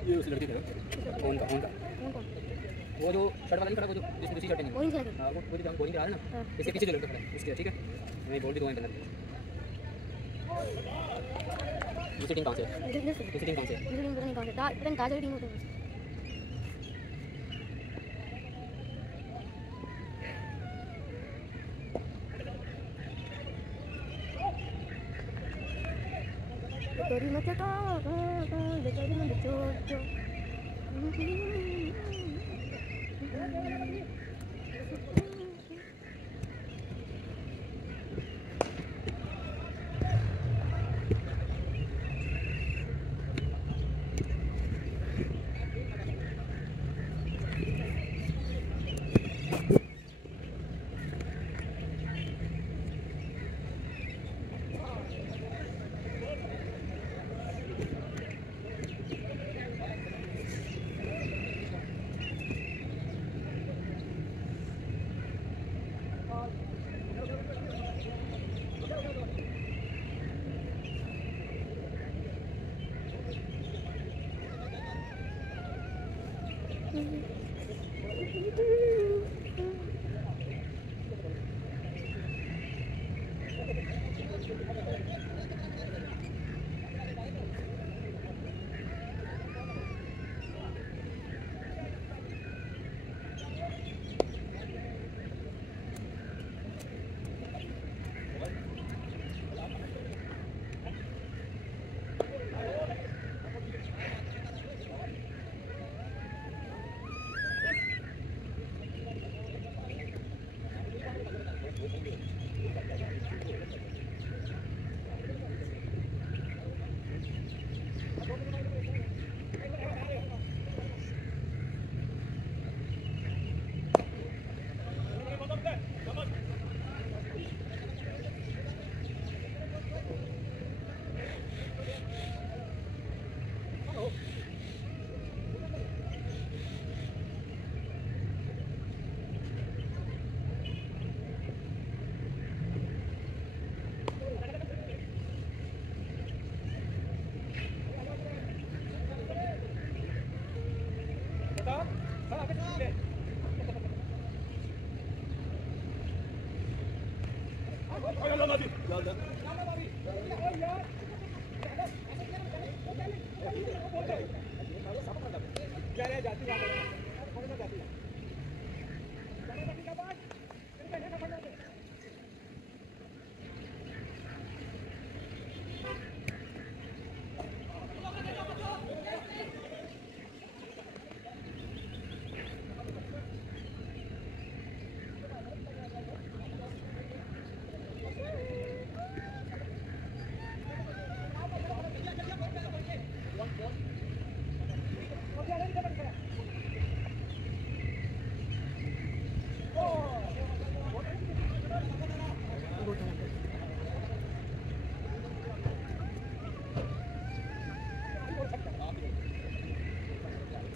ये उस लड़के का कौन का वो जो शर्ट वाला नहीं खड़ा, वो जो जिसमें दूसरी शर्ट नहीं, हां वो जो बॉलिंग करा रहा है ना, इसके पीछे जो लड़का खड़ा है उसके, ठीक है मैं बोल भी दूंगा इंटरनेट। दूसरी टीम कहां से है? दूसरी टीम कहां से है? दूसरी टीम पता नहीं कहां से, ताज वाली टीम होती है। Dari mata tak, dari mana cocok.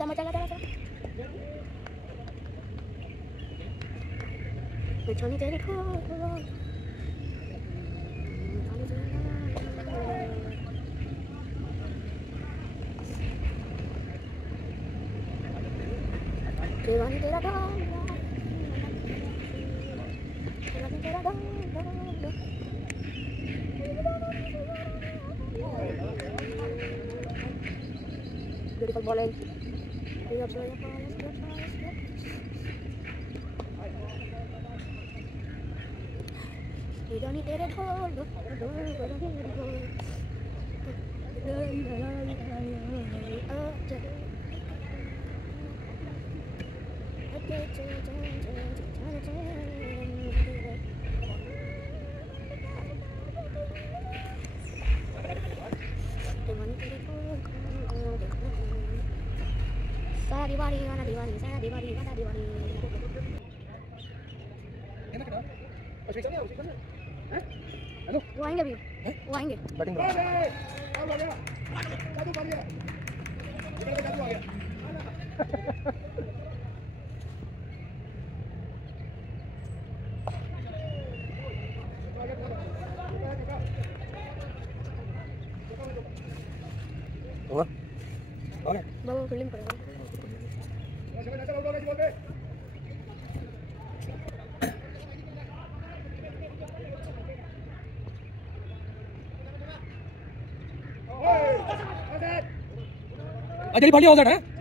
Sama चला Johnny तेरे को Johnny तेरा beautiful ball Johnny तेरे दिवाली सारा दिवाली वाला दिवाली वो आएंगे अभी वो आएंगे बैटिंग होगा ओके बाबा फील्डिंग करेगा अजय पार्टी हो जाता है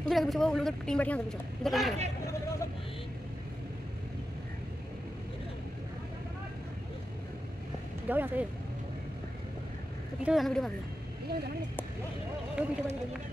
मुझे लगा पीछे वो उधर टीम बैठी है उधर पीछे इधर कहीं नहीं जाओ यहाँ से तो पीछे जाना वीडियो बना दिया तो पीछे बना दिया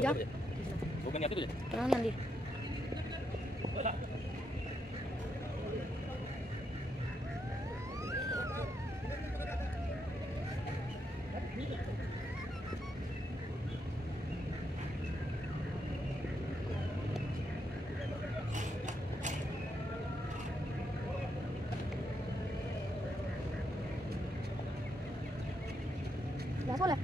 जा वो नहीं आती तुझे नहीं आंदी Ya sola.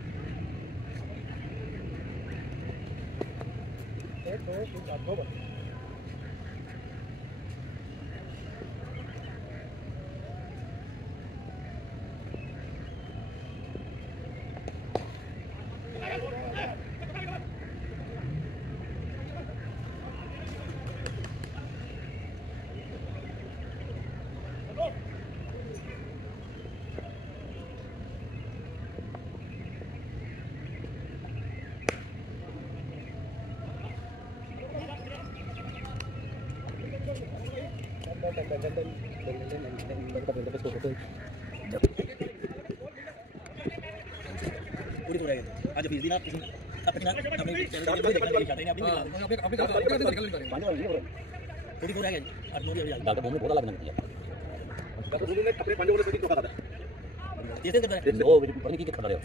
पूरी हो रही है आज फीस दी ना अपने चैनल पे देखना चाहते हैं अपनी अपने पूरी हो रही है आज नोरी अभी डॉक्टर भूमि बोला लगना चाहिए डॉक्टर भूमि ने अपने पंजे वाले से तो खाता था कैसे करता है वो पढ़ने की क्या कर रहे हो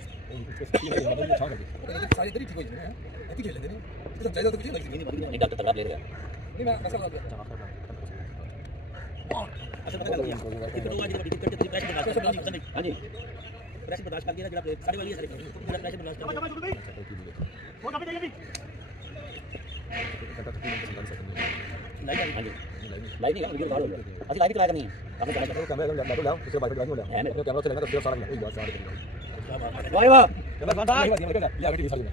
सारी तेरी ठीक हो जाए हैं ऐसी खेल लेते हैं तो चाहिए तो कुछ नहीं डॉक्टर तक ले रहे हैं नहीं मैं मसाला लगा अच्छा पता लग गया कि तो आज टिकट करते प्रेस बर्दाश्त हां जी प्रेस बर्दाश्त कर दिया जरा सारी वाली है सारी पूरा प्रेस बर्दाश्त कर वो कभी जाएगी लाइव हां जी लाइव नहीं वीडियो बाहर हो गया असली लाइव चलाया नहीं है आपने चला तो कैमरा लैपटॉप लाओ उसके बाद लाइव हो गया है मेरे कैमरा चलेगा तो फिर सारा कोई बात सारा वाह वाह कैमरा बंद है ये आगे सारी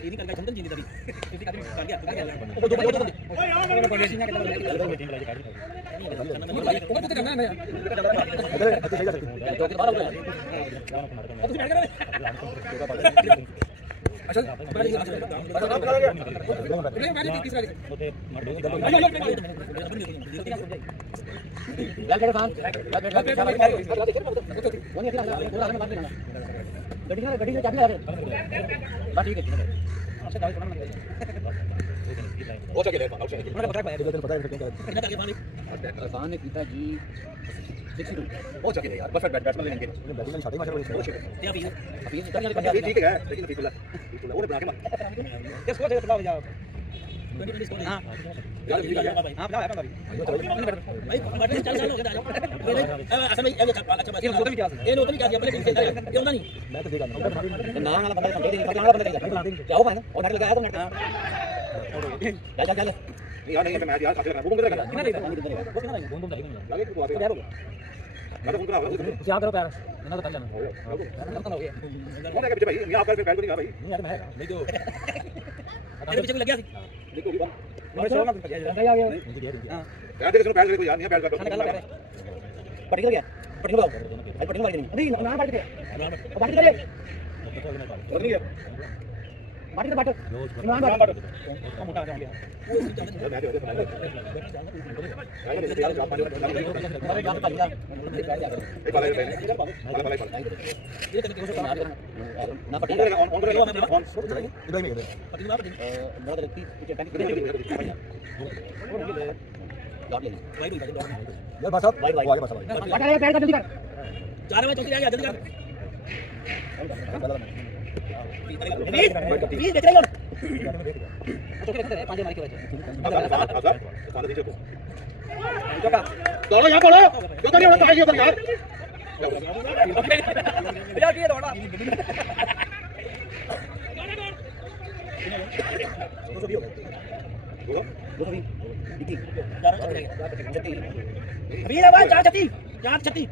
ini kan kayak jadi tadi. Jadi kami bagi apa lagi? Oh, dua. Ini kondisinya kita lagi. Bukan itu kan ya. ada hati saya sakit Itu kita baru ya. Itu sih mereka. अच्छा बड़ा लगा ये गाड़ी किस गाड़ी लाल के साथ गड्डी से चाबी लगा दे बस ठीक है अच्छा गाड़ी छोड़ना मत हो सके ले पता है कितना करके पानी आसान ने कीता जी 62 हो सके यार परफेक्ट बैट्समैन लेंगे बैटिंग में छाती मार रहे हैं क्या अभी इधर ठीक है लेकिन बिल्कुल वो बना के मार इसको जगह चलाओ जाओ 20 स्कोर हां यार हां भाई बैटिंग 4 साल हो गए अच्छा भाई अच्छा बात ये नोट भी क्या अपने टीम से ये होता नहीं मैं तो देखा ना वाला बंदा समझे नहीं वाला बंदा क्या हो पाएगा और नेट लगाया तो नेट चल नहीं यार नहीं मैच यार काफी लगा वो किधर गया कितना देगा वो कितना देगा लगे तो आ गया मैं तो फोन करा क्या करो प्यार ना तो कर लेना खत्म हो गया वो क्या पीछे भाई मैं आपका पैर को नहीं कहा भाई नहीं यार मैं नहीं तो तेरे पीछे भी लग गया देखो भी बंद मैं छोड़ना आ गया हां यार देखो पैर को यार नहीं पैर पटिक गया पटिक लगाओ भाई पटिक मार नहीं ना बात कर बात कर ले और नहीं है बात कर बात ना बात मोटा हो गया ना पटिक यार बस अब वाइड वाइड बस भाई पैर का जल्दी कर 4 में चौकी आ गया जल्दी कर प्लीज देख रहे हो तो क्या है 5 मार के वजह दौड़ो यहां दौड़ो क्यों कर रहे हो तो आइए यार यार ये दौड़ा अभी ना भाई 4 छत्ती 4 छत्ती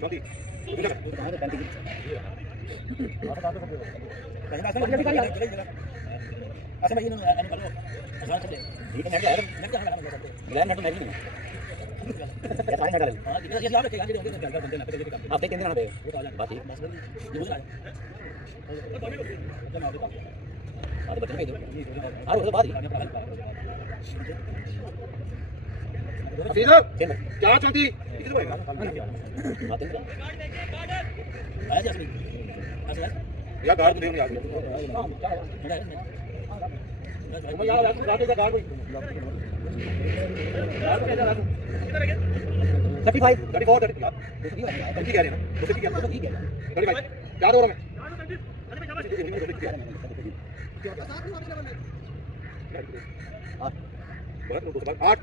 अच्छा भाई इन्होंने निकालो आसान चले ठीक है नेट का नेट नहीं ये सारे निकाल हां ये याद रखिए आगे बंदे ना आप देख केंद्र ना पे बात ठीक ये बोल रहा है आगे बच्चे दो और वो बात ही अफीज क्या चलती किधर बोलेगा आया जैसे या गार्ड दे यार मैं यार गार्ड का गार्ड 35 34 30 यार ठीक कह रहे हैं ना तो ठीक है 35 क्या दो रहा मैं बड़ा तो 8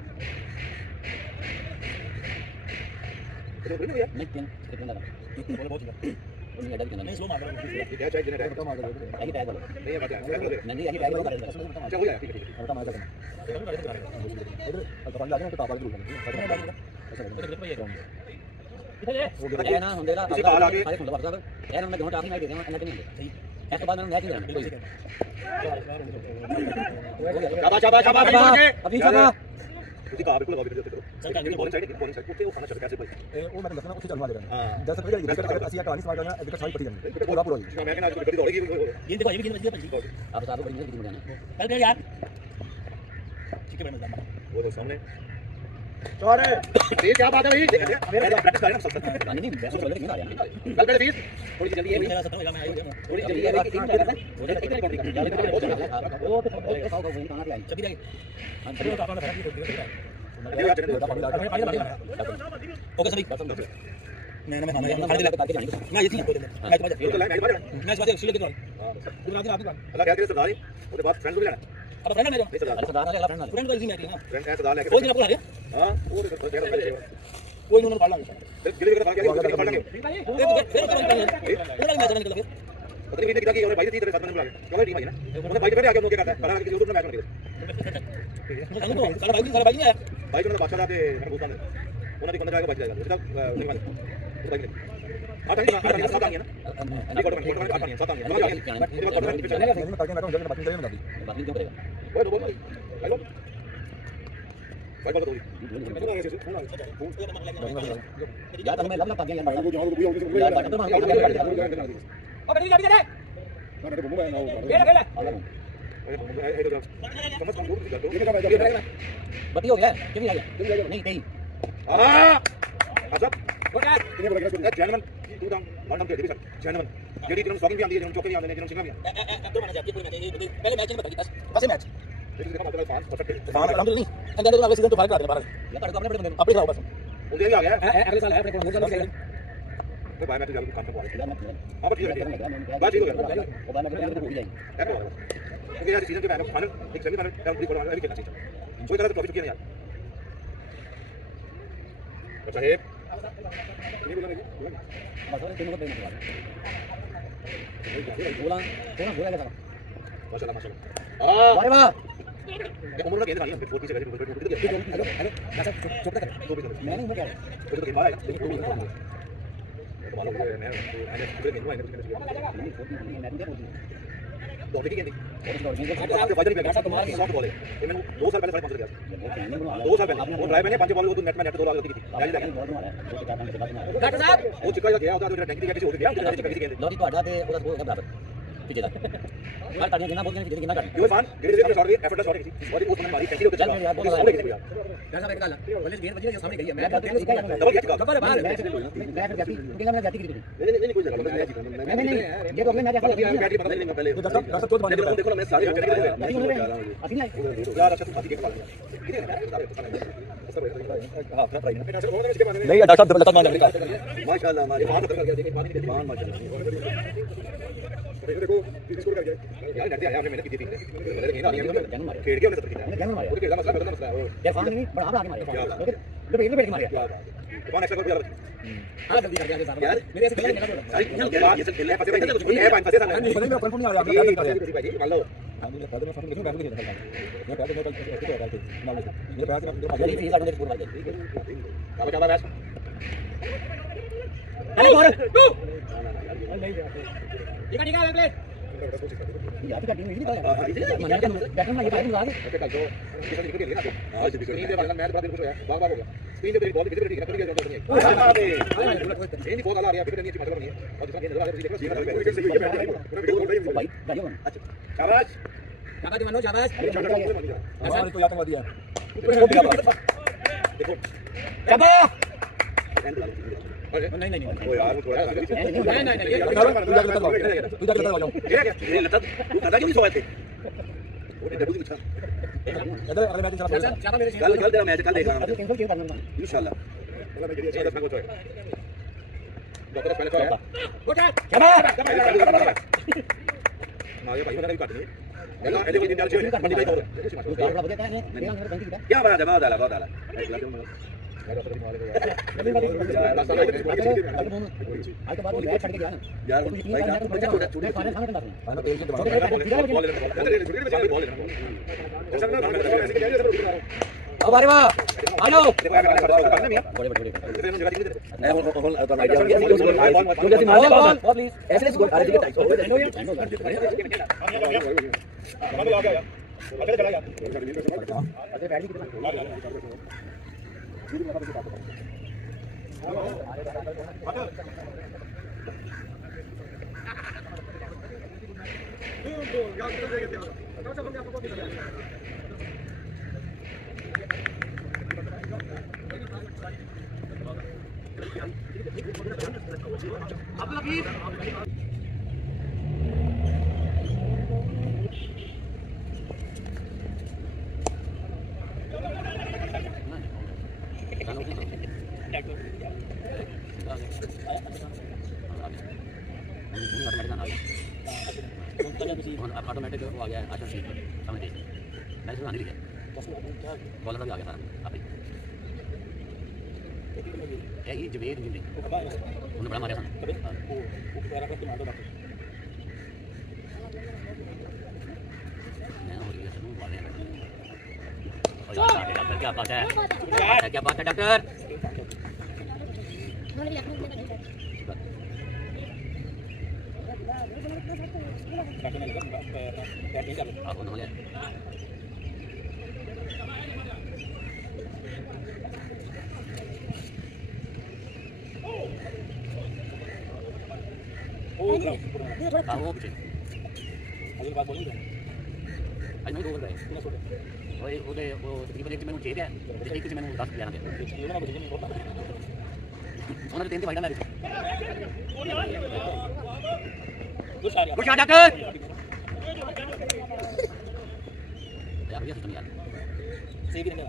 तो भैया नहीं 3 बोले बहुत नहीं ऐड करना नहीं स्लो मार रहा हूं क्या चाहिए जिन्हें बता मार दो यही टैग वाला नहीं है बात है नहीं यही टैग वाला कर अच्छा हो जाएगा ठीक है बता मार देना इधर दुकान जाके तो पापा जरूर करना ये ना ਹੁੰਦੇ ਦਾ ਸਾਰੇ ਖੁੱਲਾ ਵਰਦਾ ਇਹ ਨਾ ਮੈਂ ਘੰਟਾ ਆਪਣੀ ਦੇ ਦੇਵਾਂ ਇਹਨਾਂ ਤੇ ਨਹੀਂ ਇਸ ਤੋਂ ਬਾਅਦ ਮੈਨੂੰ ਮੈਚ ਨਹੀਂ ਦੇਣਾ शाबाश शाबाश शाबाश अभी चला ਤੁਸੀਂ ਕਾ ਬਿਲਕੁਲ ਲਗਾ ਦਿੱਤੇ ਕਰੋ ਬੋਲਿੰਗ ਸਾਈਡ ਉੱਤੇ ਉਹ ਖਾਣਾ ਚੱਲ कैसे भाई ਉਹ ਮੈਂ ਦੱਸਣਾ ਉੱਥੇ ਚੱਲਵਾ ਦੇਣਾ ਜਦ ਤੱਕ ਜਿਹੜੀ ਅਸੀਂ ਕਹਾਣੀ ਸਮਾਜ ਕਰਨਾ ਇਹਦੇ ਸਾਰੀ ਪੱਟੀ ਜਾਂਦੀ ਪੂਰਾ ਪੂਰਾ मैं कहना आज गड्डी दौड़ेगी ये देखो ये भी कितनी बची है आप साहब बड़ी कितनी बढ़िया कल कर यार ठीक है मैडम वो तो सामने चौरे ये क्या बात है भाई मेरा प्रैक्टिस कर रहे हैं सब नहीं वैसे चल रही है कल पहले फीस थोड़ी सी जल्दी है मेरा 17 मैं आई थोड़ी सी जल्दी है टीम का है वो कितने काउंटिंग कर वो तो खाओ वही खाना प्लान चली जाएगी हां चलो पापा ने ओके सभी मैं हमारे खड़े लगा करके जाएंगे मैं ये थी मैं बात शील के तो अल्लाह क्या करे सरदार उसके बाद फ्रेंड को भी लेना अब फ्रेंड मेरे सरदार का फ्रेंड फ्रेंड को इजी मैच है ना फ्रेंड है सरदार लेके कोई दिन आपको आ रहा हां वो तो कोई उन्होंने पढ़ लांगे गिले का क्या पढ़ लेंगे फिर उन्होंने मैच निकल फिर पता नहीं किया कि और भाई थी तेरे साथ में बुला के कवर टीम आई ना उन्होंने भाई पहले आके उनके करता है कल किसी यूट्यूब में मैच बन गया कल भाई नहीं आया भाई ने बादशाह के मैंने बोलता है उन्होंने कौन जाएगा बच जाएगा उसका भाई आता नहीं साथ आ गया ना ये क्वार्टर में 8 साथ आ गया ये क्वार्टर में पिछले मैं करके मैं जल्दी बात करेंगे मैं बात नहीं क्यों करेगा वो बोल हेलो भाई बोल यार तुम्हें लब लग गया यार तो मैं ओ बेटी गाड़ी दे बत्ती हो गया कितनी आ गया नहीं 23 अच्छा जैनमन तू दाम वन नंबर दे सर जैनमन जेडी तिरन सॉकिंग भी आंदी है जिन चौके भी आंदे ने जिन सिंगा भी तो माना जाती कोई मैच पहले मैच में बताइए बस मैच लेकिन देखा मतलब फान परफेक्ट फान अलहमदुलिल्lah नहीं अंदर अगले सीजन तो फाइल करा देना बाहर या तो अपने बड़े अपने खिलाओ बस उनके आ गया अगले साल है अपने को मुझे नहीं तो भाई मैं तो जाके दुकान पे पहुंच हां बस ठीक है बात ठीक हो गया वो बाद में भूल जाएंगे क्योंकि यार सीजन के पहले फाइनल एक सेमीफाइनल टाइम भी पड़ा अभी खेलना चाहिए कोई तरह का ट्रॉफी चुकी है यार अच्छा है नहीं बोला नहीं बस और तीनों को देना बोला बोला क्या माशाल्लाह माशाल्लाह अरे वाह ये उम्र का गेंद खाली है 40 से गए हेलो हेलो चुप कर दो भी मैं नहीं क्या तो गेंद मारा है तो मालूम है मैंने पूरे गेंद मारा दो विकेट गेंद आपके फायदा नहीं बैठा तुम्हारा शॉट बॉल है ये मैंने 2 साल पहले साढ़े 5 गया 2 साल पहले वो ड्राइव मैंने 5 बॉल को तो नेट में 2 गलती की थी डॉक्टर साहब वो चिक्का गया होता तो टैंक की कैसे हो गया किसी गेंद लॉरी ਤੁਹਾਡਾ ਤੇ ਉਹਦਾ ਸਕੋਰ ਬਰਾਬਰ ਪੀछे ਦਾ ਮੈਂ ਤਾਂ ਕਿੰਨਾ ਬੋਲ ਕੇ ਕਿੰਨਾ ਕਰ यू फान गेंद से शॉट भी एफर्ट शॉट की और वो मैंने मारी कैसी होती है यार बहुत सामने किसी यार कैसा बैठ गया बल्ले गेंद बजी सामने गई है मैं डबल क्या कवर बाहर मैं फिर जाती क्योंकि मैं जाती क्रिकेट नहीं कोई जगह मैं जीता मैं नहीं ये तो अपने मैच अभी बैटरी पता नहीं मैं पहले दस तो बंद देखो ना मैं सारे कैटेगरी अभी नहीं यार अच्छा तुम के पास नहीं डॉक्टर साहब लता मान माशाल्लाह हमारे बात कर गया देखिए पानी के माशाल्लाह देखो स्कोर कर गया यार डरते आया हमने मेहनत की थी मेरे गेंद आ गई खेल के हमने सब किया क्या मारा वो खेलना मसला है यार फान नहीं बड़ा आगे मारे तो बैठ मारे कौन एक्स्ट्रा कर दिया हां जल्दी कर दिया यार मेरे ऐसे खेलने का सारी ये सब खेल है फंसे कुछ है पानी फंसे था नहीं मैं कंफर्म नहीं आ रहा आप क्या कर रहे हैं भाई मान लो मैं पहले मैं फंसे नहीं बैठ के मैं पहले मैं ऐसे कर रहा था मान लो मेरे पास में अगर ये साथ में स्कोर मार दे क्या बता मैच अरे और ठीक है प्ले यार का टीम नहीं था मैंने तो बैटर में ये पाई लगा ओके कल तो किसी ने निकल गया ना आज स्क्रीन पे वाला मैच बड़ा दिन कुछ है बाग हो गया स्क्रीन पे बॉल किसी पे ठीक है नहीं नहीं बहुत आ रहा है विकेट नहीं अच्छी मतलब नहीं है और दूसरा गेंद नजर आ रहा है विकेट सही है भाई गाड़ी बन अच्छा शाबाश शाबाश मनोज शाबाश और तो याद दिया देखो चबा नहीं ओ यार वो थोड़ा नहीं ये तू जाके लता जाओ ये लता तू दादा क्यों नहीं सोया थे वो डब्बू की अच्छा इधर अगले मैच चला कल तेरा मैच कल देख रहा हूं कैंसिल क्यों करना इंशाल्लाह मतलब मैं ये 10 को छोड़ डॉक्टर पहले छोड़ चबा मागे भाई मेरा भी काट नहीं मेरा ऐसे कोई दिन डाल छोड़ बंदी भाई क्या बना दबा डाला बहुत डाला आज तो बाद मैच छड़ के गया ना यार भाई यार बच्चा छोटा छोटा खाने खाने का खाना तेल से बॉल अब अरे वाह आ जाओ बड़े बड़े मैं तो आईडिया तुम जैसे मार बॉल प्लीज ऐसे स्कोर अरे ठीक है अरे बैठ कितना ऑटोमेटिक वो आ गया है आशा सीट समझ लीजिए मैंने सुना नहीं लिखा बॉलर भी आ गया सारा आप ये जवेद जिंदगी उन्होंने बड़ा मारा डॉक्टर क्या बात है क्या बात है डॉक्टर आप हो गया वो पीछे अगली बात बोलेंगे आज मैं 2 ओवर गए वो तकरीबन एक मैंने 6 दिया एक किसी मैंने 10 दिया ना उन्होंने 3 फाइनल मारे गुड शॉट डॉक्टर यार ये सिस्टम यार सही भी नहीं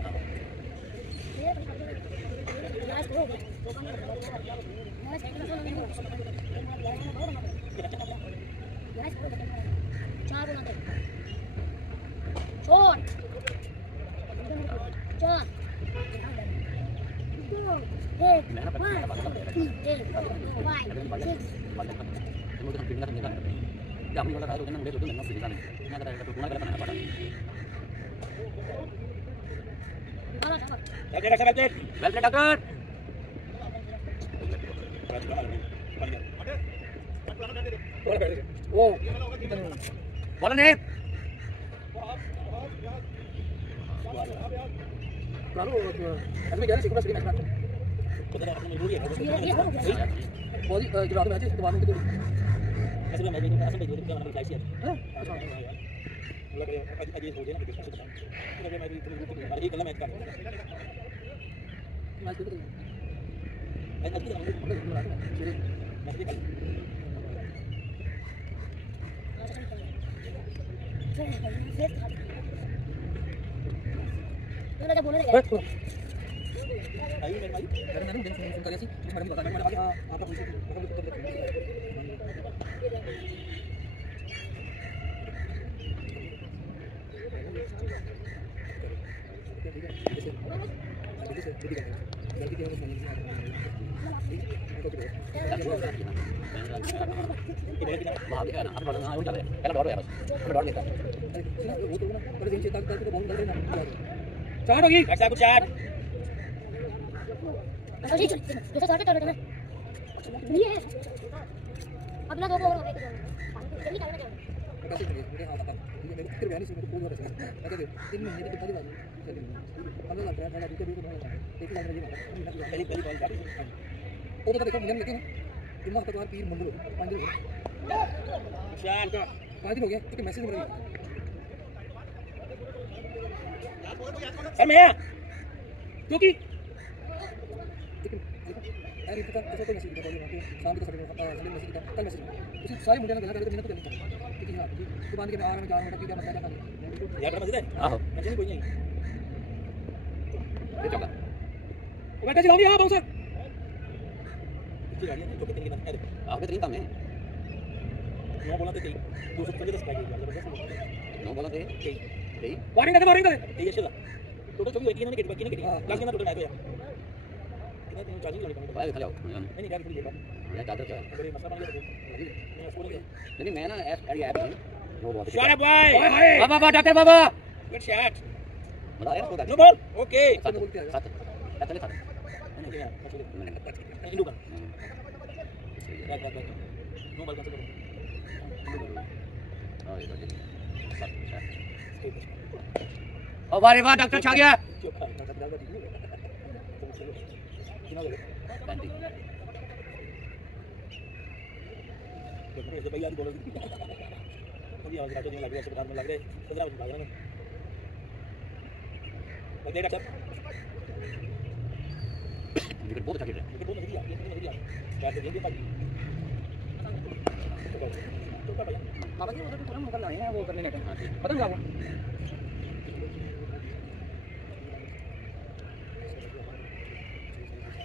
यार इतना ऐसा कोई मैसेज बता दो शाम की सभी सलीम मैसेज का कल मैसेज उसी सारे मुंडे ने गला करके मेहनत तो करनी चाहिए ठीक है हां दुकान के बाहर में जा रहा क्या मसला था यार मस्जिद है आहो मस्जिद कोई नहीं ये चला ओ बेटा चलाओ यहां बाउंसर इसकी गाड़ी है जो कितने की बनती है आपके तरीका में 9 बोला थे 250 स्ट्राइक है जबरदस्त 9 बोला थे कई वार्निंग दे ये शेला टोटल 24 व्यक्ति ने बाकी ने क्लास के अंदर टोटल आया कितने दिन चार्जिंग करनी पड़ेगी भाई खा जाओ नहीं गाड़ी थोड़ी है ये ज्यादा क्या बड़े मसला बन गया मैं स्कूल गया नहीं मैं ना ऐप वो बहुत शॉट है बॉय बाबा बाबा डॉक्टर बाबा गुड शॉट बड़ा यार तो नो बॉल ओके सात चले था नहीं क्या इंडू का बात नो बॉल का ओ वाह रे वाह डॉक्टर छा गया बैंडी तो भैया बोलो मुझे आवाज रातों में लग रहा है अस्पताल में लग रहा है 15 बजे भाग रहा है और देखा सब विकेट बहुत अच्छा खेल रहा है बहुत मजा आ बैट गेंद पाई तो क्या भैया बाबा जी उधर पूरा मुकल लाए हैं वो करने का हां ठीक पता नहीं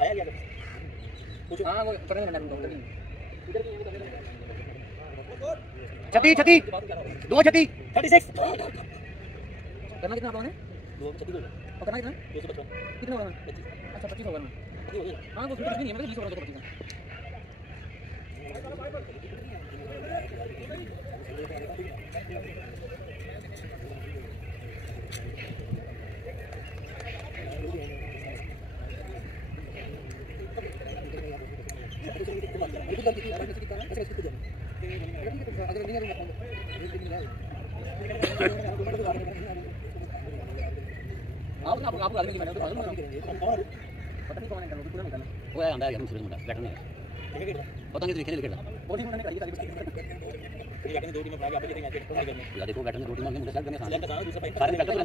आया क्या कुछ हां वो करने का नहीं इधर की छती छती दो छती 36 करना कितना आप लोगों ने 2 छत्तीस और करना कितना 255 कितना होगा अच्छा 25 होगा हां वो कुछ नहीं है मतलब 20 होगा तो 25 आप आदमी की मैंने तो पता नहीं कौन है पूरा निकालना वो आंदा है मुझे मुंडा बैठने पता नहीं खेल खेलता वो टीम ने कराई ये आगे 2 टीम में आप ये मैच ट्राई करने या देखो बैठने दो टीम में मुझे सेलेक्ट करने सेलेक्ट करना दूसरा फाइट सारे बैठते हैं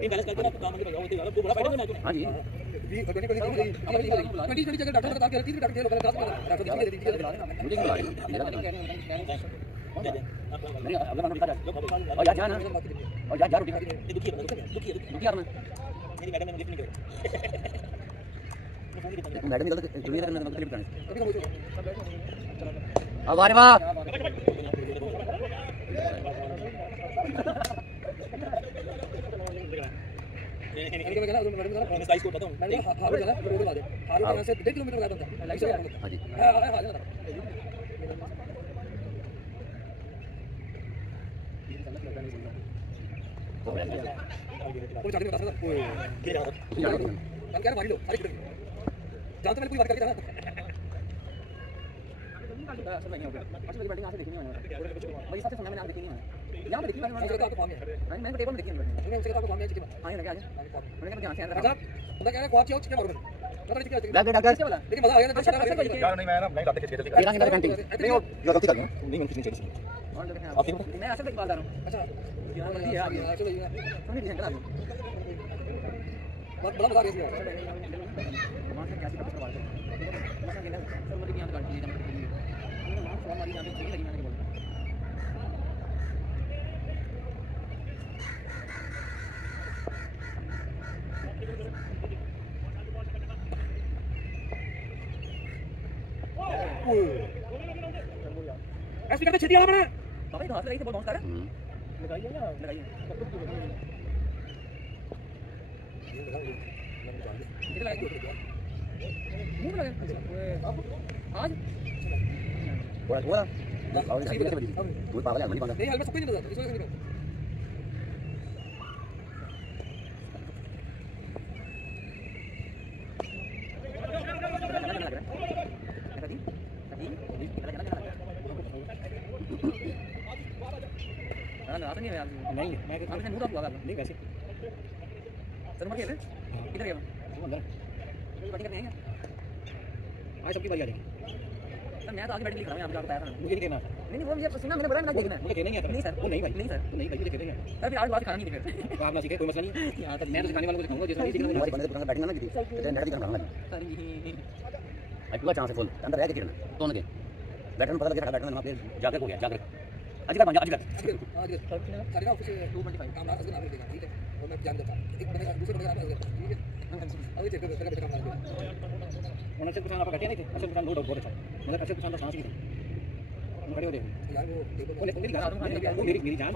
टीम बैलेंस करके ना काम में होगा वो तो बड़ा फाइट है मैच में हां जी 20 जगह डॉक्टर बता के 30 डॉक्टर खेल डॉक्टर जी दे दी मुझे क्यों बुला रहे दे नहीं अगला राउंड का जा और यार जाना और यार जा रोटी ये दुखी यार मैं मेरी मैडम ने लिफ्ट नहीं किया मैडम निकल दुनिया करने मतलब क्लिप करने अब अरे वाह मैंने साइज को बताऊं मैंने हां चला रोड लगा दे हां यहां से 1.5 किलोमीटर लगा था लाइक से हां जी कोई चार्ज नहीं बता सकता ओए ये रहा हम कह रहे मारी लो अरे जानते मैंने कोई बात करके था सब नहीं हो गया अच्छा मेरी बैटिंग यहां से देखनी है भाई सबसे सामने मैंने देखी नहीं है यहां पे देखी मैंने आपको काम है मैंने टेबल में देखी है मैंने उसके आपको काम है हां ये लगे आज मैंने कहा ध्यान से अंदर बंदा कह रहा है क्वाच आओ चिकन मारो बैठ डॉक्टर लेकिन मजा आ गया ना अच्छा यार नहीं मैं ना नहीं लाते खींच के ये रंग घंटी नहीं वो जो गलती कर नहीं मैं कुछ नहीं चाहिए और देखें मैं ऐसे बात कर रहा हूं अच्छा यहां गलती है आगे चलो ये सुनिए ध्यान करा बहुत बड़ा मजा आ गया मां से क्या चीज करवा रहे हैं मसा के ना सब मेरी ध्यान काट दी हमने मां फोन मारी यहां पे नहीं लगी मैंने बोला ऐसे करते छेती वाला बना बाबा ये हाथ लगाई तो बहुत बाउंस कर रहा है लगाइए ना लगाइए ये लगाइए मुंह में लगा आज बोला बोला और ऐसे बड़ी तू पागल है नहीं पागल नहीं हेलमेट सबको नहीं लगा इसको नहीं नहीं है नहीं मैं आपने मुंह हुआ नहीं वैसे सर मत खेल किधर गया वो अंदर कोई बात करनी है आज सबकी बारी आ रही सर मैं तो आगे बैठ के लिख रहा हूं आपको बताया था मुझे नहीं कहना नहीं वो मुझे सुना मैंने बोला मैंने देखना मुझे कहना ही है नहीं सर वो नहीं भाई नहीं सर वो नहीं भाई मुझे कहना ही है अभी आज बात खाना नहीं फिर तो आप ना सीखे कोई मसला नहीं है यहां तक मैं तो सिखाने वालों को सिखाऊंगा जैसे नहीं सीखना हमारे बंदे पुराना बैटिंग ना की थी तो नेट दी करना सर जी आई पूरा चांस है फुल अंदर रह के गिरना तो उनके बैठन पता लगे बैठन वहां पे जाकर हो गया जाकर अजगर बन जा अजगर सारे ना ऑफिस 225 काम आज ना देगा ठीक है और मैं जान देता एक बंदे दूसरे बंदे का ठीक है अभी चेक कर काम कर उन्होंने से दुकान आप बैठे नहीं थे अच्छा दुकान लोड बहुत अच्छा मतलब अच्छा दुकान का सांस ही नहीं खड़े हो गए यार वो टेबल वो मेरी जान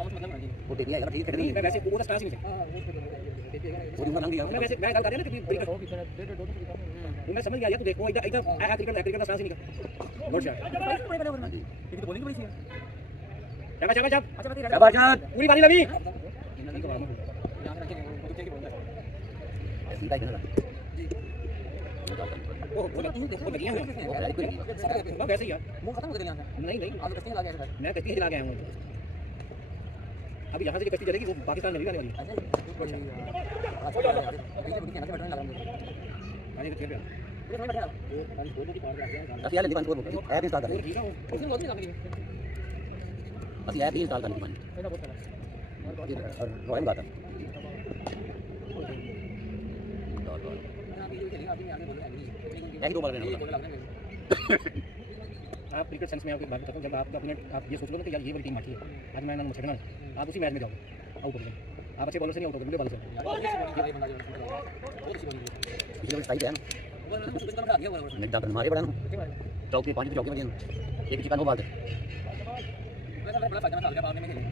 वो देखिए यार ठीक नहीं मैं वैसे वो तो स्टार्ट ही नहीं हां वो वो उम्र लंघ गया मैं वैसे मैं गल कर रहा ना कि ब्रेक मैं समझ गया यार तू देखो इधर इधर आ क्रिकेट का सांस ही नहीं नोट शॉट ये तो बॉलिंग बड़ी सी है शाबाश शाबाश पूरी बारी लवी यहां पे रखे नहीं वो तो क्या बोल रहा है सीधा ही ना वो लगी है वो वैसे ही यार मुंह खत्म हो गया यहां से नहीं आज कस्टिंग लगा गया मैं कश्ती चला गया हूं अभी यहां से जो कश्ती चलेगी वो पाकिस्तान में नहीं आने वाली अच्छा बीच में कहना बैठने लगा मुझे आने के खेल असली यार दीवान को ऐप इंस्टॉल कर ठीक है उसने बहुत नहीं काम की असली ऐप इंस्टॉल करने की मेरा बहुत करना और रॉयल गाता अभी ये खेलेंगे अभी मैं आगे बोल रहा है यही दो बार रहने बोल वाला लग रहा है आप क्रिकेट सेंस में आपकी बात बताता हूँ जब आप अपने आप ये सोच लो ना कि यार ये वाली टीम अच्छी है आज मैं ना छड़ना आप उसी मैच में जाओगे आउट हो गए आप अच्छे बॉलर से नहीं आउट हो गए बॉलर से पिछले बार साइड है ना मैं डॉक्टर मारे बड़ा ना चौक पे 5 पे चौके बजे एक चिकन वो बात वैसे बड़ा फायदा निकाल के बाद में खेलेंगे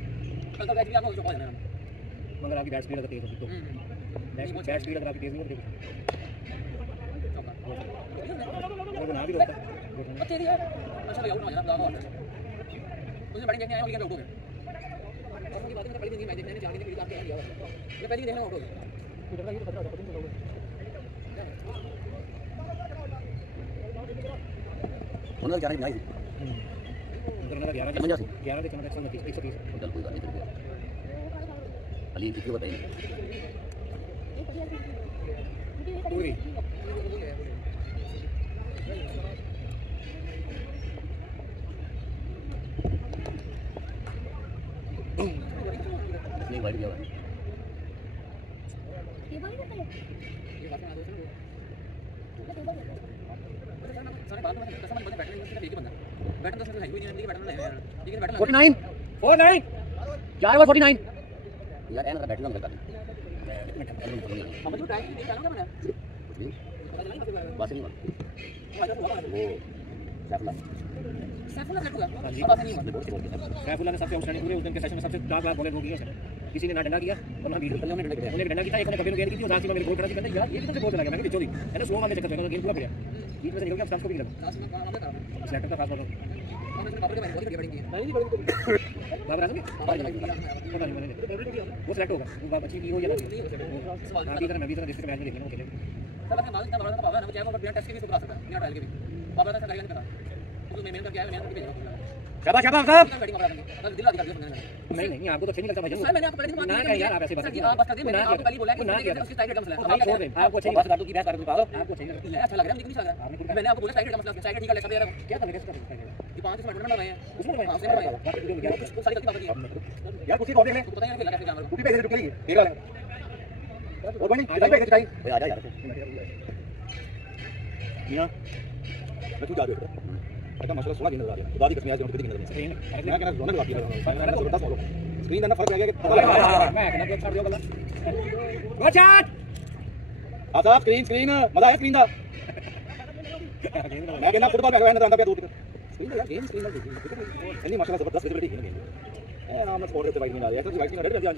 कल तो मैच भी आपको जो पहुंचना है मगर आपकी बैट स्पीड अगर तेज होगी तो बैट स्पीड अगर आपकी तेज नहीं होगी तो ना भी रोकता तेरी यार अच्छा ले आउट हो जाना ब्लॉक आउट मुझे बैटिंग देखने आया और आउट हो गए और उनकी बातें पहली दिन मैच देखने जाने के लिए आपके आया मैं पहली देखना आउट हो गया इधर का ये खतरा पता नहीं चला उन्होंने जाने नहीं उधर ना 11 समझा 11 के चमक 130 चल कोई बात नहीं अली कितने बताइए पूरी नहीं वाइड गया ये बॉल करता है ये बात में आ दो सारे बात में कसम बंदे बैठने में एक ही बंदा बैठन तो है ही नहीं बैठन नहीं लेकिन बैठन 49 क्या है 49 यार एना बैठना मत कर हम तो टाइम नहीं करना क्या मैंने बस नहीं वो सैफुल्लाह सैफुल्लाह कट हुआ अब बात नहीं हुआ सैफुल्लाह ने सबसे आउटस्टैंडिंग पूरे उस दिन के सेशन में सबसे लाख बॉलर हो गई है किसी ने ना डंडा किया और ना बीट उन्होंने डंडा किया एक ने कभी गेंद की थी और में मेरे गोल खड़ा थी कहते यार ये किधर से गोल चला गया मैं कि चोरी है ना स्लो मारने चक्कर में गेंद पूरा गिरा बीच में से निकल गया स्टंप को भी लगा लास्ट में काम कर रहा सेलेक्टर का खास बात हूं मैंने बाबर के मैंने बहुत बैटिंग की नहीं नहीं बैटिंग बाबर आजमी पता नहीं मैंने वो सेलेक्ट होगा वो बात अच्छी की हो या ना आप इधर मैं भी इधर डिस्ट्रिक्ट मैच में देख लेंगे खेले सर मैं मालूम था बड़ा पावर ना चाहे वो बिना टेस्ट के भी सुधरा सकता है बिना ट्रायल के भी बाबर का करेगा नहीं पता तो मैं मेहनत करके आया मैंने करके भेजा शाबाश शाबाश साहब बैटिंग कर रहा था दिल दिखा दिया मैंने नहीं आपको तो अच्छी नहीं लगता भाई सर मैंने आपको पहले ना क्या यार आप ऐसे बात आप बस कर दिए मैंने आपको पहले बोला कि उसकी साइड का मसला आप छोड़ दें आपको अच्छी बस कर दो की बहस कर दो पाओ आपको चाहिए अच्छा लग रहा है लेकिन नहीं लग रहा मैंने आपको बोला साइड का मसला साइड ठीक है लेकर दे रहा हूं क्या करने का कि 5 मिनट में रहे हैं उसमें हां से रहे हैं वो सारी गलती बात की यार कुछ ही रोक ले तो पता नहीं कैसे लगा कैसे कुछ पैसे रुकेगी ठीक है और बनी आ जाए चाहिए भाई आ जा यार ना मैं तू जा रहा हूं अच्छा मसला सुना दिन लगा दिया खुदा की कसम आज मुझे दिन लगा सही है मैं कहना रोने लगा दिया मैंने जबरदस्त बोलो स्क्रीन का फर्क रह गया कि मैं कहना कि छोड़ दियो गला गो शॉट हां साहब स्क्रीन मजा आया स्क्रीन का मैं कहना फुटबॉल में रहना पे दूर स्क्रीन यार गेम स्क्रीन में इतनी माशाल्लाह जबरदस्त विजिबिलिटी है गेम ए नाम स्पोर्ट के वाइड में आ रहा है तो वाइड में रेड जा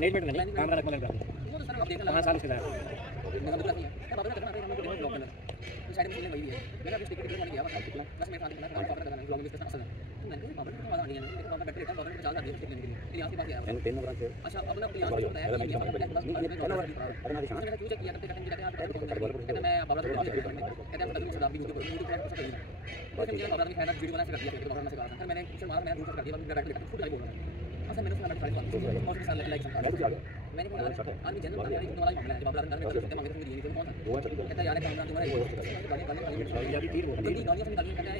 मैनेजमेंट नहीं काम करना मतलब 5 साल से साइड में वही है मैंने अपनी टिकट लेने गया बस मैं खाने का ऑर्डर करना ब्लॉग में कितना असल है मैंने बाबर को आवाज नहीं है लेकिन बाबर बैटरी का बाबर में 40 दिए टिकट लेने के लिए फिर यहां से बात आया 3 नंबर से अच्छा अब अपने यहां से बताया मैंने क्यों चेक किया तब तक कहता मैं बाबर को कहता मैं बता दूं यूट्यूब पर कुछ कर दिया फिर मैंने बाबर ने खाना वीडियो बना के रख दिया फिर बाबर ने कहा फिर मैंने कुछ मारा मैं दूसरा कर दिया मैं बैठ के खुद नहीं बोल रहा अच्छा मैंने सुना मैं और साल लाइक मैंने बोला आदमी जन्म का एक वाला मामला है जब आप पैसे मांगे तो दिए नहीं कौन था वो है सर कहता यार काम तुम्हारा या भी तीर बोल जल्दी गालियां से निकालनी कहता है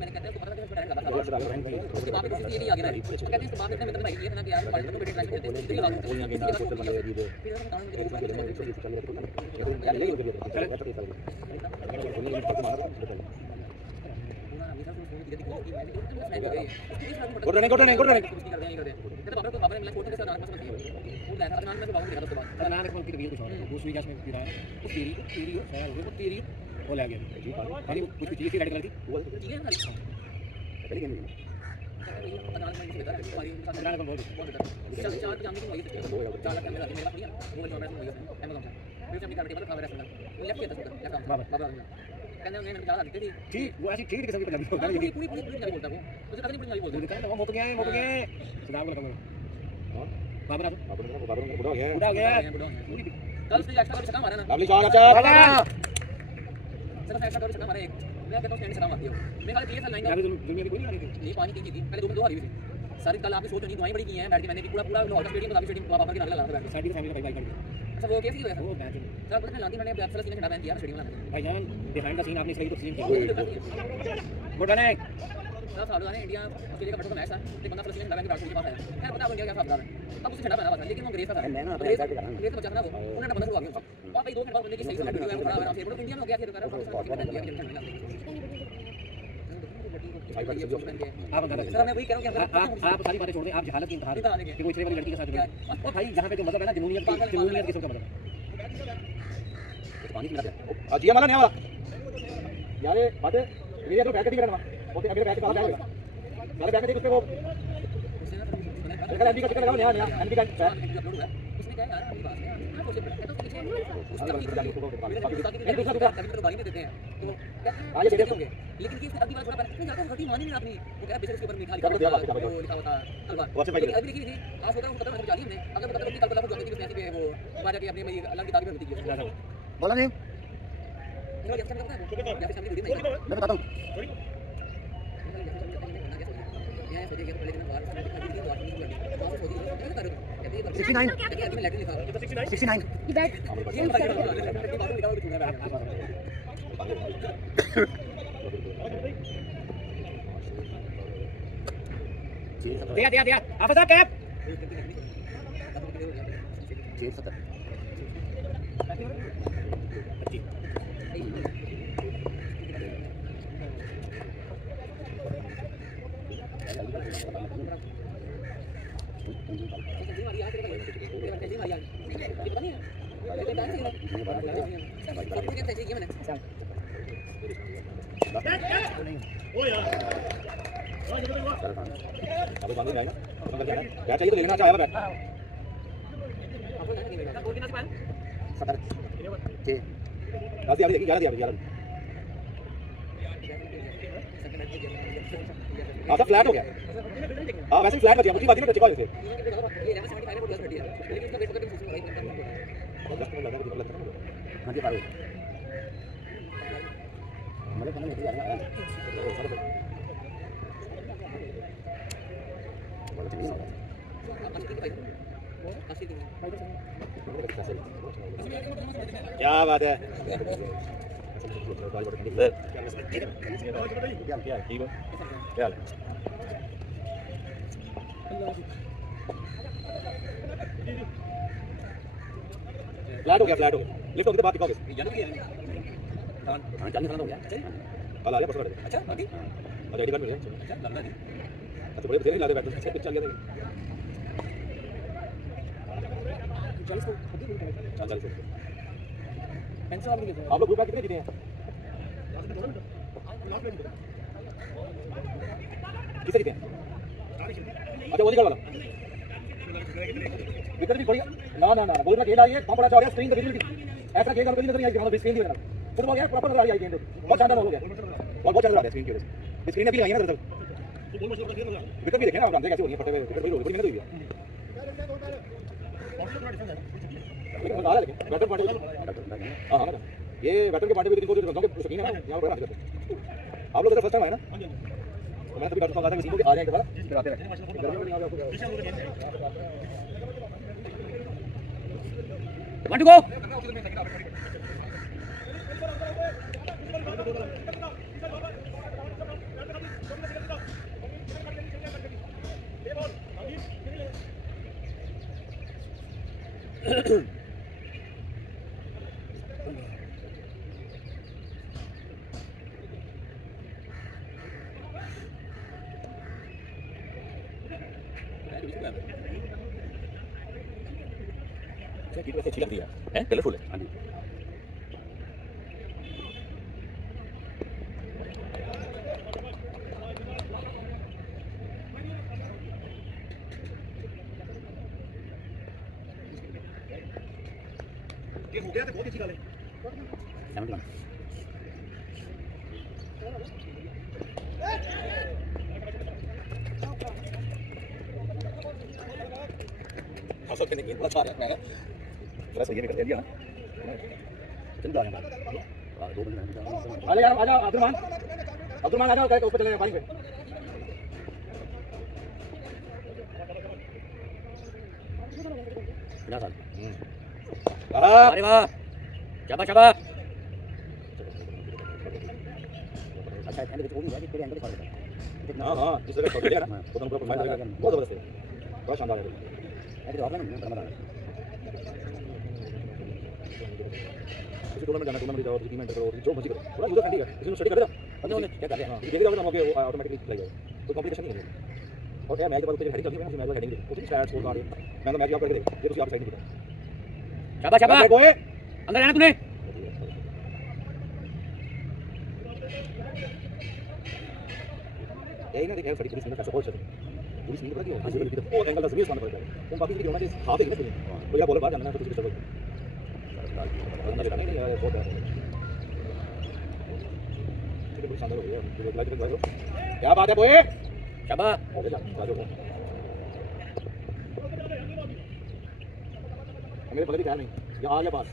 मैंने कहता है तो पता नहीं पढ़ाने लगा उसके बाद में ये आ गया है कहते हैं तो बाद में मतलब भाई ये था कि यार पार्टी को बेटे ट्राई करते हैं इधर लागू वो यहां के नाम से बंदे दी दे गुड रनिंग नाम है की रिव्यू कुछ और दूसरी क्या में गिरा है तेरी शायद वो तेरी वो ले गया खाली कुछ चीज रेड कलर की ठीक है पहले गेम बनाना कौन बोल चार जाने की वही 4 लाख मेरा मेरा बढ़िया वो जो मैं वही एमएम का फिर जब निकाल टेबल का मेरा सुन लेफ्ट किया था लेफ्ट काम बाबा कहने मैंने कहा देते थी ठीक वो ऐसी ठीक किस्म की पंजाबी बोलता है पूरी नहीं बोलता वो मुझे पता नहीं पंजाबी बोलता है वो मुक गया सदा बोल कम बाबरा बुढ़ा गया बुढ़ा गया कल से एक्स्ट्रा कर मारा ना लवली शॉट अच्छा सिर्फ एक्स्ट्रा कर मारा एक मैं कहता हूं स्टैंड से मारती हो मैं कल ये था लाइन यार दुनिया की कोई नहीं आ रही नहीं पानी की थी पहले दो हारी हुई थी सारी कल आपने सोच नहीं दुआएं बड़ी की हैं बैठ के मैंने भी पूरा लाहौर स्टेडियम में स्टेडियम पापा के नाम लगा बैठ साइड की फैमिली का भाई भाई अच्छा वो कैसे हुआ था वो मैच सर पता है लादी मैंने ब्लैक सीन छड़ा दिया स्टेडियम में भाईजान बिहाइंड द सीन आपने सही तो सीन किया गुड रनिंग सब साल ने इंडिया ऑस्ट्रेलिया का मैच था ते बंदा फलस्तीन छड़ा के बैठ के पास है खैर पता इंडिया क्या फायदा है अब उसे छड़ा बना लेकिन वो ग्रेस था ग्रेस बचा ना वो उन्होंने बंदा शुरू आ गया और भाई 2 मिनट बाद बंदे की सही से वीडियो है खड़ा आराम से इंडिया में हो गया फिर कर आप बता सर मैं वही कह रहा हूं कि आप सारी बातें छोड़ दें आप जहालत की इंतहा कि कोई इतने वाली लड़की के साथ और भाई जहां पे जो मतलब है ना जुनूनियत किस्म का मतलब पानी मिला दिया जिया वाला नहीं वाला यार ये बात ये तो बैक कटिंग करना ओके अभी बैक करा जाएगा सारे बैक देख उसपे वो अगर एमपी का टिकट लगाओ नया एमपी का उसने कहा यार अपनी बात है हां तो लेकिन की अगली बार थोड़ा गलती मानी नहीं आपने वो कह बेशक इसके ऊपर मीठा लिखा होता हलवा अगली की थी आज होता है पता नहीं जाली हमने अगर पता नहीं कल जो थी उसने ऐसी वो बाजा की अपनी मेरी अल्लाह की तारीफ होती है बोला नहीं मैं बताता हूं ये सोचे कि पहले दिन बाहर से दिखा दी तो आदमी नहीं लगी 69 ये बैट दिया ऑफिसर कैप अभी बंद हो जाएगा बैट चाहिए तो लेना चाहे बैट 70 10 दिया 11 हाँ सब फ्लैट हो गया हाँ वैसे फ्लैट बचा मुझे बात नहीं बचा हाँ जी पारो मेरे सामने नहीं आ रहा क्या बात है क्या ठीक हो क्या फ्लैट हो गया लिफ्ट होने के बाद दिखाओगे हाँ जाने खाना हो गया कल आ गया परसों अच्छा बाकी अच्छा आईडी कार्ड मिल गया अच्छा लग रहा है अच्छा बड़े बड़े लादे बैठे अच्छा चल गया 40 आप लोग ग्रुप में कितने जीते हैं किसे जीते हैं अच्छा वो निकल वाला विकेट भी बढ़िया ना बॉल में गेंद आई है कहां पड़ा जा रहा है स्क्रीन पे विजिबिलिटी ऐसा गेंद कभी नजर नहीं आई कि मतलब स्क्रीन की वजह से फुटबॉल यार प्रॉपर नजर आई गेंद बहुत शानदार बॉल हो गया बॉल बहुत शानदार है स्क्रीन की वजह से स्क्रीन भी आई है ना दरअसल विकेट भी देखे ना आप कैसे हो रही है फटे हुए विकेट बड़ी मेहनत हुई है लेकिन बता लेकिन बैटर पार्टी हां ये बैटर के पार्टी भी इनको जो के शौकीन है ना यहां पर आप लोग तो फर्स्ट टाइम आए ना तो मैं तभी डॉक्टर को कहा था कि किसी को आ जाए एक बार फिर आते रहे गर्मी में नहीं आ जाओ 1 to go. किट वैसे अच्छी लग रही है कलरफुल है। हाँ जी ये हो गया तो बहुत अच्छी गल है। 71 फसल करने की बड़ा अच्छा है मेरा बड़ा सही निकल गया चल जा रहा है 2 मिनट अरे यार आजा अब्दुलरहमान आ जाओ क्या ऊपर चले पानी पे अरे वाह शाबाश शाबाश अच्छा एंड देखो भी है कि तेरे एंगल पर हां जिस तरह शॉट लिया ना तो पूरा प्रोफाइल लगा बहुत जबरदस्त है बहुत शानदार है ऐसे ऑफलाइन नहीं बड़ा किसी टूर्नामेंट जाना टूर्नामेंट जाओ टीम एंटर करो जो मर्जी करो थोड़ा यूजर फ्रेंडली कर इसमें स्टडी कर दे बंदे उन्हें चेक कर रहे हैं देखेगा तो मौके ऑटोमेटिकली चला जाएगा कोई कॉम्प्लिकेशन नहीं है और क्या मैच के बाद ऊपर हेडिंग चलती है मैच में हेडिंग उसी स्टाइल स्कोर कार्ड मैं तो मैच आप करके दे ये तो आप साइड में शाबाश शाबाश बॉय अंदर जाना तूने यही ना देखिए फड़ी पुलिस में कैसे बहुत चलती पुलिस नहीं पता क्यों आज ये और एंगल जमीन से पड़ता है वो बाकी की होना चाहिए हाथ है ना तो या बॉलर बाहर जाना है तो कुछ चलो नहीं यार बहुत है ये शानदार हो गया क्या बात है बॉय शाबाश मेरे बगल भी टाइम नहीं या आ गया पास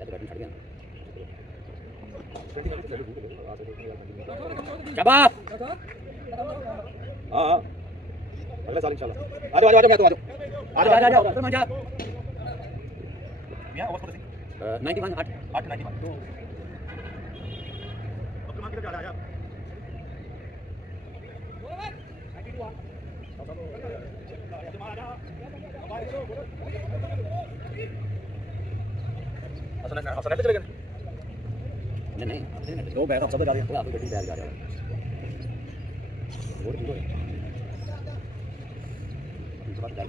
ऐसे बैटिंग छड़ गया शाबाश हाँ अगले साल इंशाल्लाह आ जाओ मैं तो आ जाओ तो मजा भैया ओवर 91 8 91 तो अब मान के जा रहा है हसन चले गए नहीं दो बैट सब जा रहे हैं वो आप गड्डी बैग जा रहा है और ठीक है इस बार बैग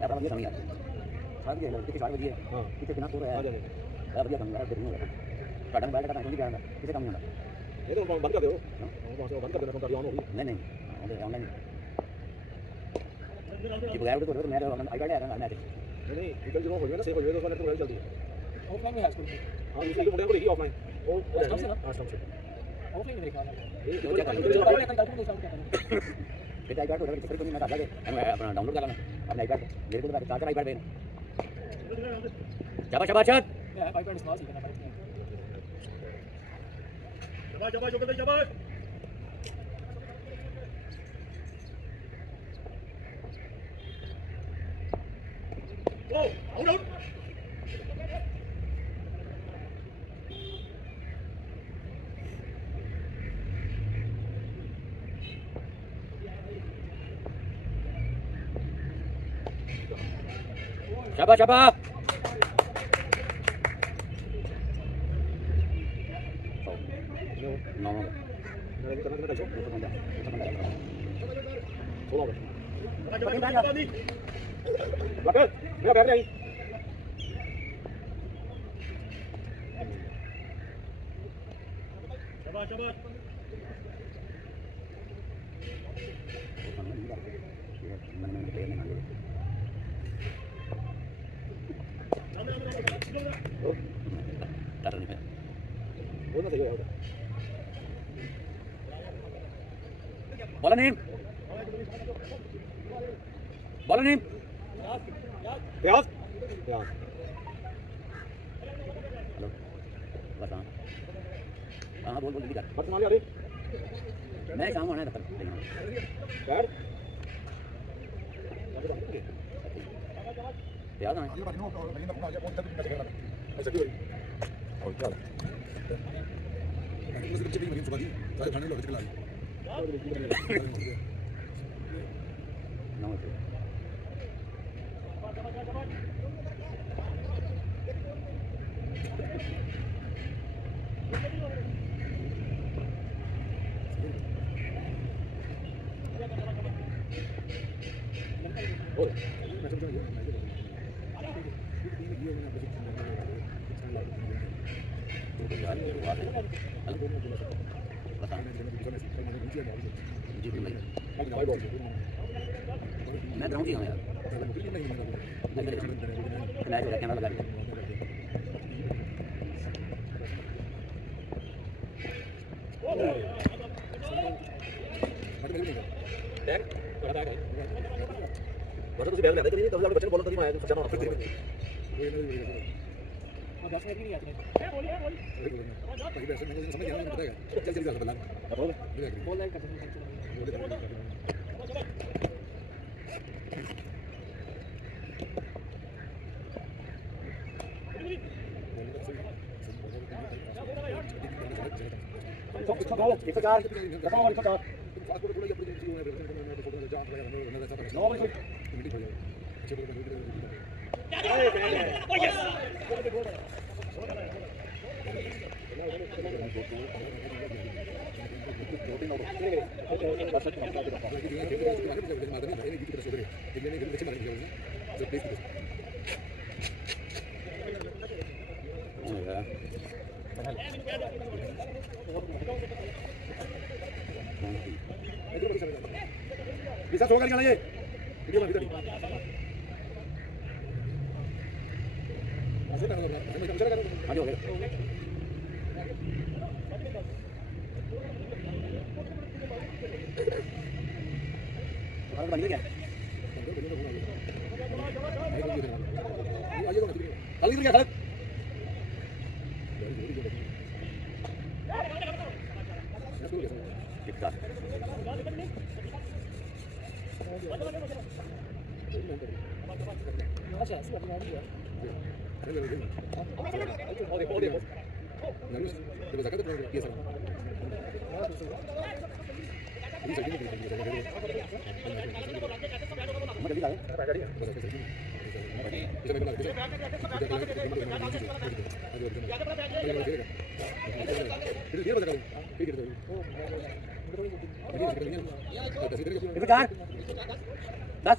यार मुझे समझ आ साथ के किसी साथ बजिए हां किसी बिना तो है यार बढ़िया समझ आ रहा है काटा बैठ का नहीं जाना किसे कम नहीं होता ये तो बंद कर दो वहां से बंद कर देना फोन कर ऑन होगी नहीं ऑनलाइन जी बगैर तो मेरा आईपैड है ना मैच नहीं निकल जो हो गया ना सेव हो गया तो नेट तो जल्दी ऑफलाइन में है स्कूल हां दूसरी को मुड़े को ऑफलाइन वो हां स्टॉप से ऑफलाइन में देखा ये जो क्या फिर आईपैड उधर किसी को नहीं मैं डाल के अपना डाउनलोड कर लेना अपना आईपैड मेरे को तो चार्जर आईपैड पे शाबाश शाबाश आईपैड इस्तेमाल करना शाबाश जो कहते शाबाश ओ आउट आउट शाबाश शाबाश नो मेरा बैग नहीं शाबाश शाबाश बोलना चाहिए बोला नहीं प्रयास हेलो बस हाँ बोल जल्दी कर बस मान लिया अरे मैं शाम आना है तब यार याद है ये बात नो तो मैंने अपना आगे पहुंच तक मैं चला ऐसा क्यों और क्या मुझे बच्चे भी मरीन सुबह दी सारे खाने लोग चला नमस्ते और मैं समझा ये मैं ग्राउंड ही हूँ यार मैच हो रहा कैमरा लगा दिया बस तुझे बैग ले आते नहीं तो बच्चे बोलो तो नहीं आया तो सच्चा ना फिर और 10 मिनट भी नहीं आते ऐसे मैं समझ गया मैंने बताया चल चल जा बल्ला बोल लाइन कर सकते bisa soal kali ये वीडियो में इधर ऐसे करना है मैं इशारा कर रहा हूं आगे हो गया और बन गया आइए खाली कर गया खाली टिकटॉक दस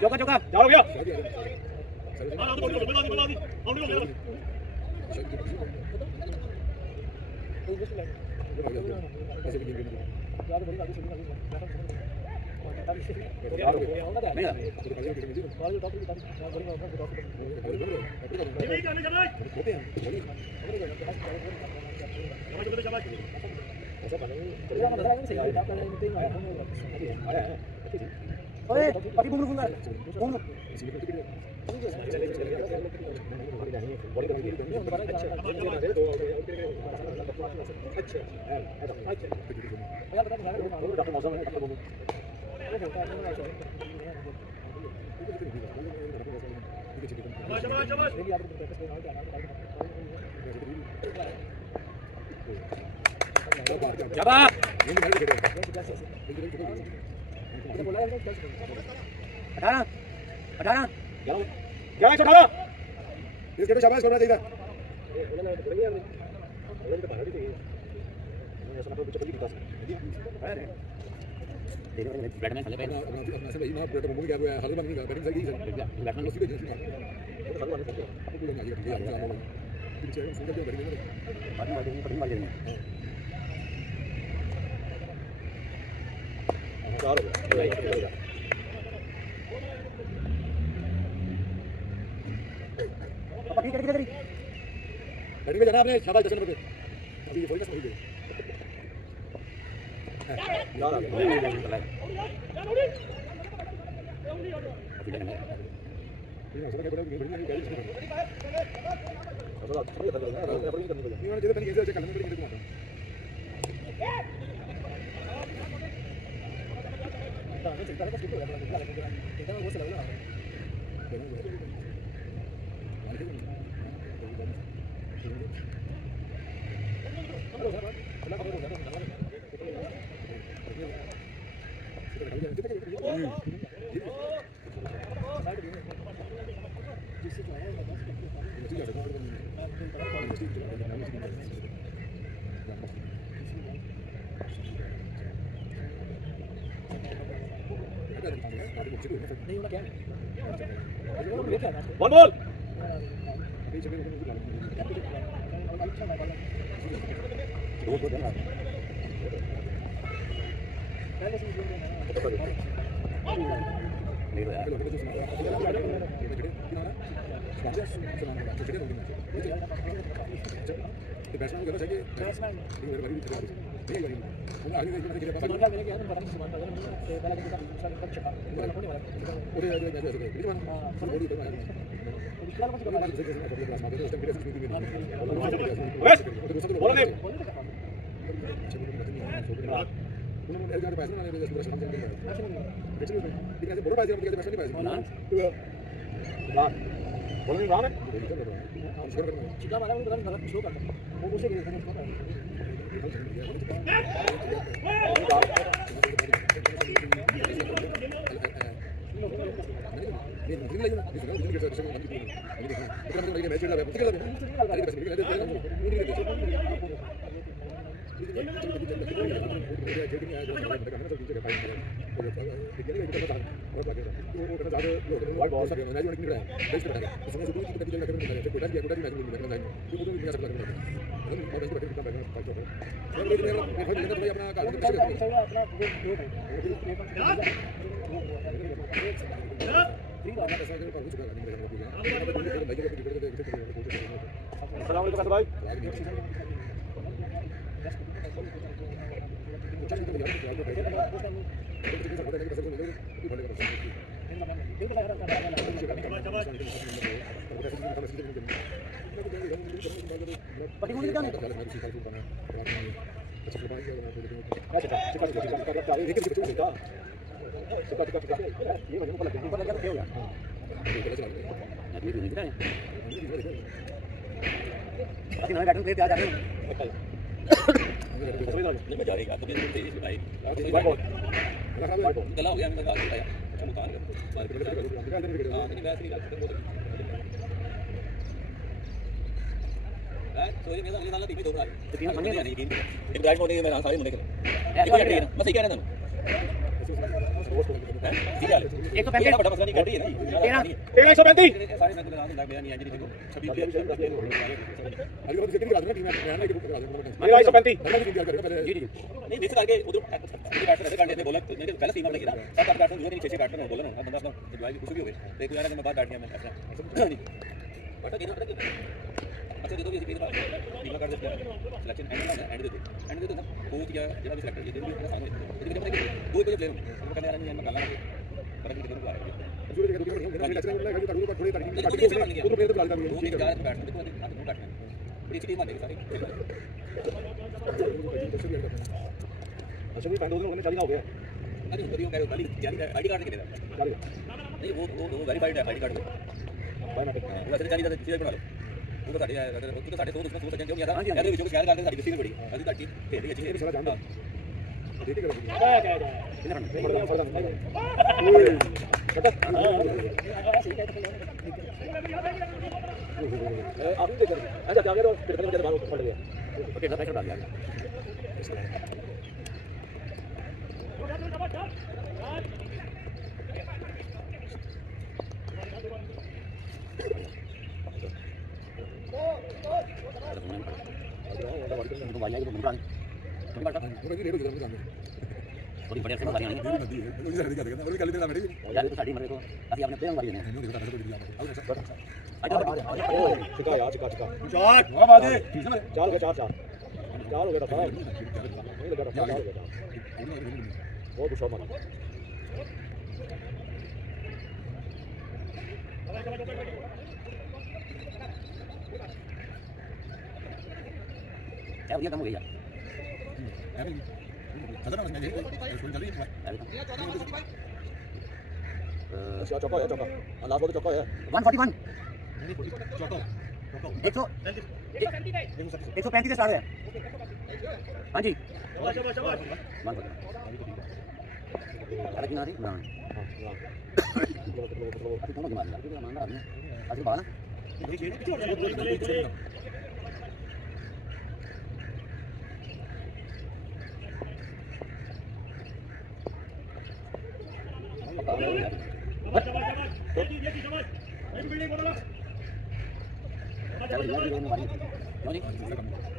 चौका चौका जाओ भैया जवाब 18 18 11 18 इस कहते शाबाश करना चाहिए उन्होंने बोलेंगे यार उन्होंने तो बाहर भी चाहिए उन्होंने ऐसा मतलब चप्पल की किताब है बैटमैन खेले पे अपना से भाई ना पूरा मुंह क्या हुआ है हलवा नहीं बैटिंग सही है बैटमैन उसी पे जैसे तो हलवा नहीं करते आपको कोई नहीं है यार हम पीछे सुंदर के बैटिंग में पड़ी मार देंगे चार हो गया पापा ठीक है बैटिंग में जाना आपने शाबाश 10 नंबर पे अभी ये फोकस नहीं दे यार वन बॉल देख के आप देख ऐसा क्या गया तो फिर कहीं बाहर पड़ गया ओके ना प्रेशर डाल दिया थोड़ी बड़े से बारी आनी यार तो साड़ी मरे तो अभी आपने पेन मारी है चिका यार चिका चिका चार हां बात है चार हो गया चार हो गया था नहीं लगा था चार हो गया था बहुत गुस्सा मारा क्या ये कम हो गया अच्छा चौका है चौका लास्ट बॉल चौका है 141 135 स्टार है हाँ जी अरे किनारे ना दोनों की मार दिया मांगा आपने आज बाला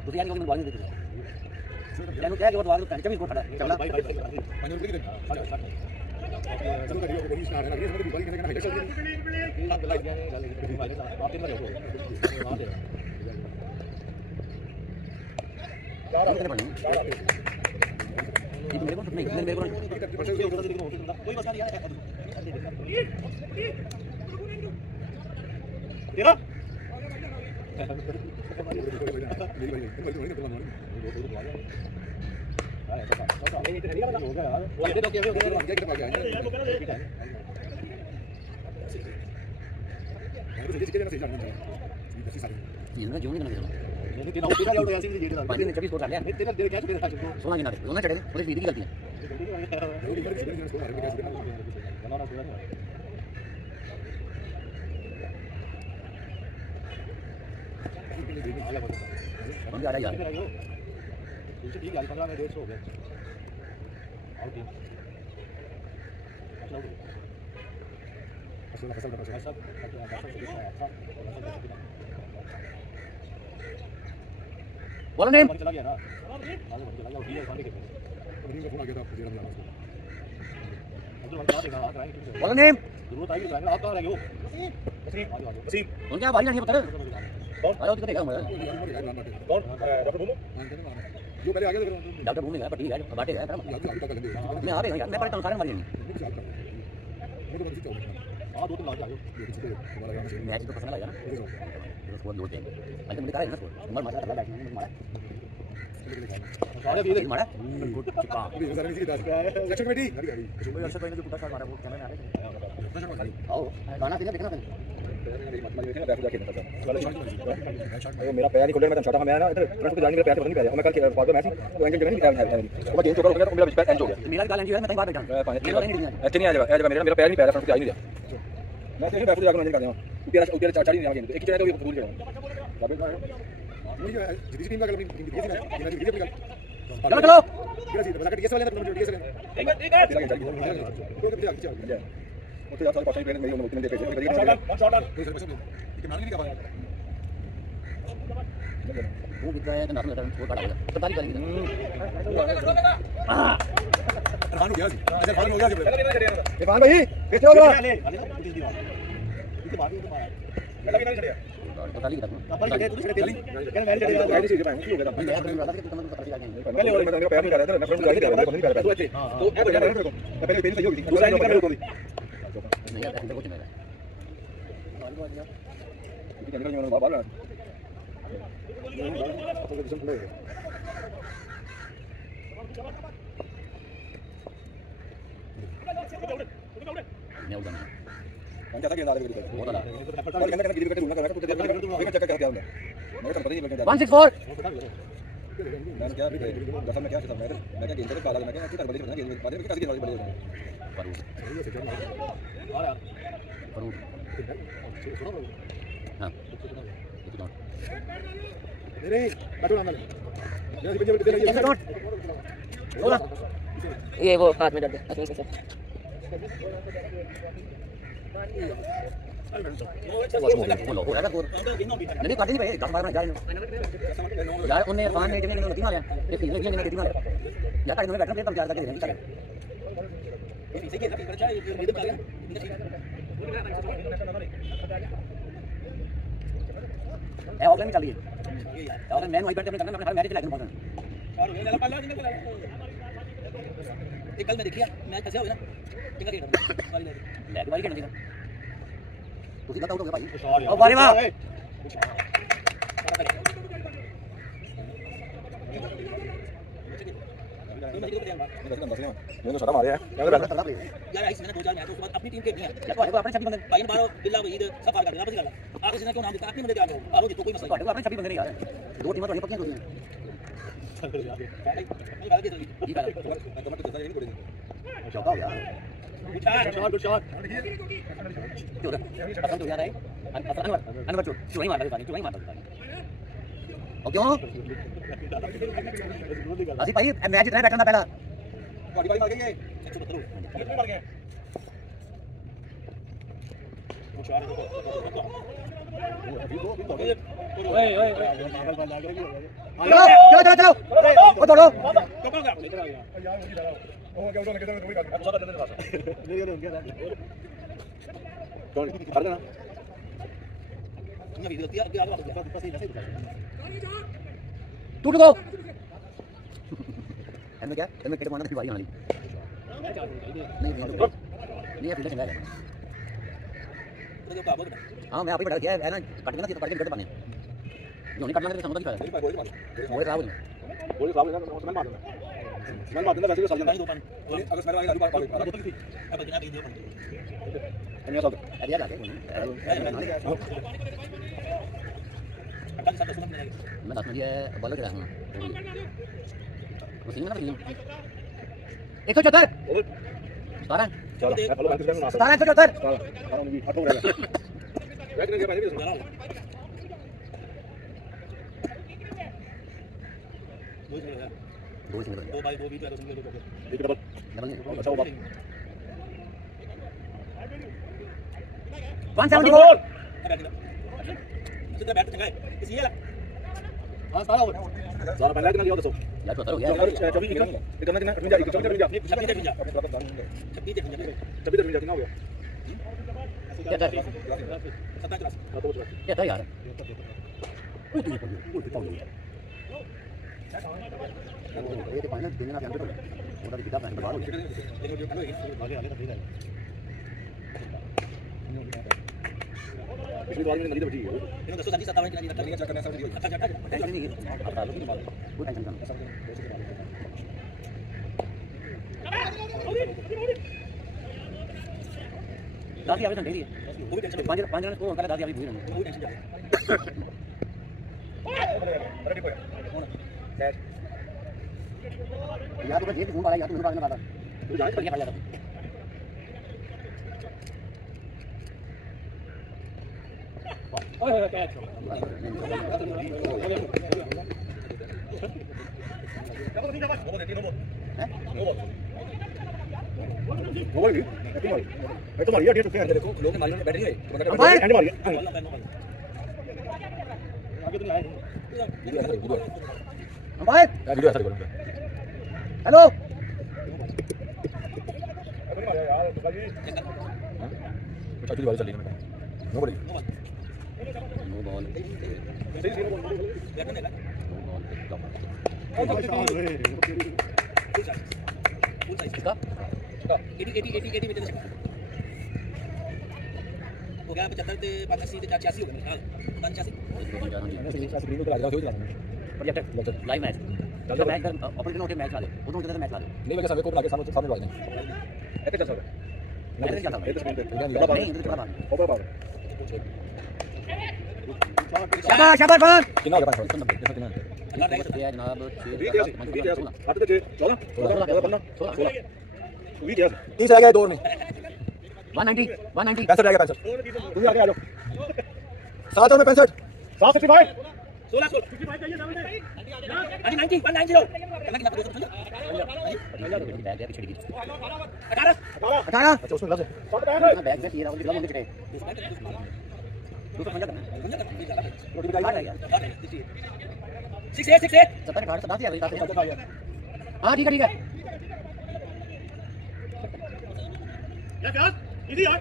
दूसरी यार को बॉलिंग देती है जानू क्या कि वो तो आगे चमीज को खड़ा है चला चलो करिए करिए स्टार्ट है ना ये समझ बॉलिंग करना है आप लाइट में आप तीन बार हो वहां पे चार आगे बढ़ने ये मेरे को नहीं मेरे को कोई बस नहीं है तेरा इनका जो नहीं करना मैंने तीन आउट आउट ऐसे ही जीत पानी ने 24 स्कोर कर लिया तेरा दे क्या तेरा 16 किनारे दोनों चढ़े पूरे सीधी की गलती है हम जा रहा यार ठीक है 15 में 150 हो गया आउट टीम फसल का पैसा सब बोलो नेम चला गया ना आगे चला गया डीएल खाने के रिंग का फोन आ गया था जेरा में अब्दुल वहां देखा आ रहा है बोलो नेम जरूरत आएगी तो आप कहां रह गए हो वसीम कौन क्या बारी नहीं पता अरे वो तो देखा मैं कौन डॉक्टर बूमू जो पहले आ गया डॉक्टर बूम है पट्टी है बाटे है मैं आ रहे हैं यार मैं परेशान सारे मारी हां दो तीन लाख आ गए मैच तो पसंद लगा ना उसको दो थे आज मुझे करा है ना उसको उमर मारा था बैटिंग में मारा सारे भी मारा गुड चिका अभी सारे इसी दास सेक्शन कमेटी अर्षद भाई ने जो पुटा शॉट मारा वो कैमरे में आ रहा है आओ गाना पीना देखना मेरा पैर नहीं खोल मैं छोटा मैं ना इधर फ्रंट पे जाने मेरा पैर नहीं पैर मैं कल बाद में मैच तो एंजल जगह नहीं पैर है मेरी वो गेम चोकर हो गया तो मेरा पैर एंड हो गया मेरा गाल एंड है मैं कहीं बाहर बैठा ऐसे नहीं आ जाएगा मेरा पैर नहीं पैर फ्रंट पे जा नहीं दिया मैं तेरे पैर पे जाकर नहीं कर दूंगा ऊपर चार नहीं आ गए एक ही जगह तो भूल गया मुझे जीती टीम का गलती टीम की ना चलो चलो बता के वाले ना ठीक है तो यार सारे पांच प्लेयर मेरी उन्होंने देखे शॉट ऑन कोई सर्विस नहीं कि मार नहीं कर पाया वो बिक रहा है तो नाम लगा वो काट गया पता नहीं करेंगे खान हो गया जी अच्छा खान हो गया जी इरफान भाई कैसे हो गया इसके बाद ही तो मारा लगा भी नहीं छड़िया पता नहीं कितना कपल छड़े तू छड़े तेरी कहने मैच छड़ेगा गाड़ी से भाई हो गया पहले और मेरा पैर नहीं कर रहा था मैं फ्रंट गाड़ी कर रहा था नहीं कर रहा था तो ऐ बजा रहा को पहले पेन सही होगी दूसरा नहीं कर रहा कोई नहीं यार ऐसे कुछ नहीं है ये निकल जाना बाबा ना मैं उधर कौन सा गेंद आ रहा है बहुत वाला और कहने गिरी करके ढूंढना कर रहा है तो चेक कर क्या होगा मैं तो पता ही नहीं 164 मैंने क्या अभी दरअसल मैं क्या मैं क्या गेंद से काला मैं क्या किधर बड़ी गेंद बाद में कैसे गेंद बड़ी फरूक फरूक हाँ ये वो हाथ में दर्द है नहीं काट नहीं भाई 10 12 यार उन्हें फान ने जमीन में तीन मारे ये तीन ने तीन मारे यार काट में बैठना फिर 4 तक दे देंगे चल इसे के कर चाहे ये कर ए ऑफलाइन चल रही है और मैं वहीं बैठे अपने करना अपने मैच चला के और ये लगा पालो जिनको एक कल मैं देखिया मैच फंसा हुआ ना टिंगा खेल ले बारी खेलना ਤੁਸੀਂ ਗਲਤ ਆਊਟ ਹੋ ਗਿਆ ਭਾਈ ਉਹ ਬਾਰੇ ਵਾਹ मैंने सारा मारे हैं यार आइस मैंने 2000 मैच उसके बाद अपनी टीम के दिया यार अपने सभी बंदे भाई बारो बिल्ला वहीद सब पार कर देना आपस गल आप किसी ने क्यों नाम दिया अपने बंदे तैयार करो आरो जितो कोई मसला नहीं अपने सभी बंदे नहीं यार दो टीमां तो पक्कियां होती हैं चौका हो यार गुड शॉट क्यों अपन तो यार है अनवर चो वही मारता है वही मारता है और क्यों असी भाई मैच इतना बैठना पहला गाड़ी बारी मार गई है मार गए चलो चलो वो दौड़ो टूट गो एंड क्या एंड केट मारना थी भाई वाली नहीं ये फील्ड चंगा है हां मैं आप ही बैठा किया है ना कट के ना तो कट के विकेट पाने जो नहीं कटना तो समझ नहीं पाया वो खराब हो बोली खराब हो गया मैं मार दूंगा मैं मार दूंगा वैसे भी चल जाएगा अगर स्मेल वाली गाड़ी पार अब बिना भी दे अन्य सब अरे यार आके मैं 10 मिनट ये बॉलर रहा हूं उसी में ना 174 17 चलो मैं फॉलो करके जाऊंगा 17 174 हट हो गया बैठ के पहले भी सुना दो सिंगल दो भाई दो भी तो सिंगल दो एक डबल डबल नहीं अच्छा होगा 174 कितना बैठ चंगा है इस ये हां सारा हो सारा पहले कितना दिया दसो यार तो यार 24 कितना कितना कितना जा 26 कितना 26 कितना हो गया क्या था 17 क्या था यार ये तो पानी देना के अंदर उधर किताब है बाहर पिछली बार में नदी तो बची है इन्होंने 257 की नदी चेक करने से अच्छा अच्छा टेंशन नहीं है बता लो कि वो टेंशन कम दादी अभी ठंडी है वो भी टेंशन पांच जन को अंकल दादी अभी भूल रहे हैं वो टेंशन रेडी हो गया या तो जेब घूम रहा है या तो मेरे बारे में बता तू जाने बढ़िया पड़ जाता ओए कैच वो भी मैं तो मारिया डेट पे देखो लोग ने मारिया बैठ गए एंड मार गया आगे तो आए वीडियो अंपायर वीडियो ऐसा करूंगा हेलो अगली बार चलेगी नो बॉल नो बॉल किसका 80 में चले हो गया 75 ਤੇ 85 ਤੇ 86 हो गए हां 85 स्क्रीन पे लगा रहा हूं प्रोजेक्टर लाइव मैच चल मैच ऑपरेटर होके मैच आ जाए उधर उधर मैच आ जाए नहीं मैं सामने को लगा सामने सामने लगा दें ऐसे चल सकता मैं क्या था है तो स्क्रीन पे नहीं इधर थोड़ा ऊपर बाहर शाबाश शाबाश बॉल कितना हो गया 5 कितना है जनाब 20 8 ते 14 15 16 20 30 रह गए दो में 190 65 रह गया 65 तुम आगे आ जाओ 7 में 65 765 16 55 चाहिए डबल है 90 190 करना कितना 200 बैग है पीछे 18 18 अच्छा उसमें लग765 बैग में 13 होंगे होंगे चले 250 करना रोटी बिठाई है यार 68 70 घाट 70 आ गई हां ठीक है या क्या इजी यार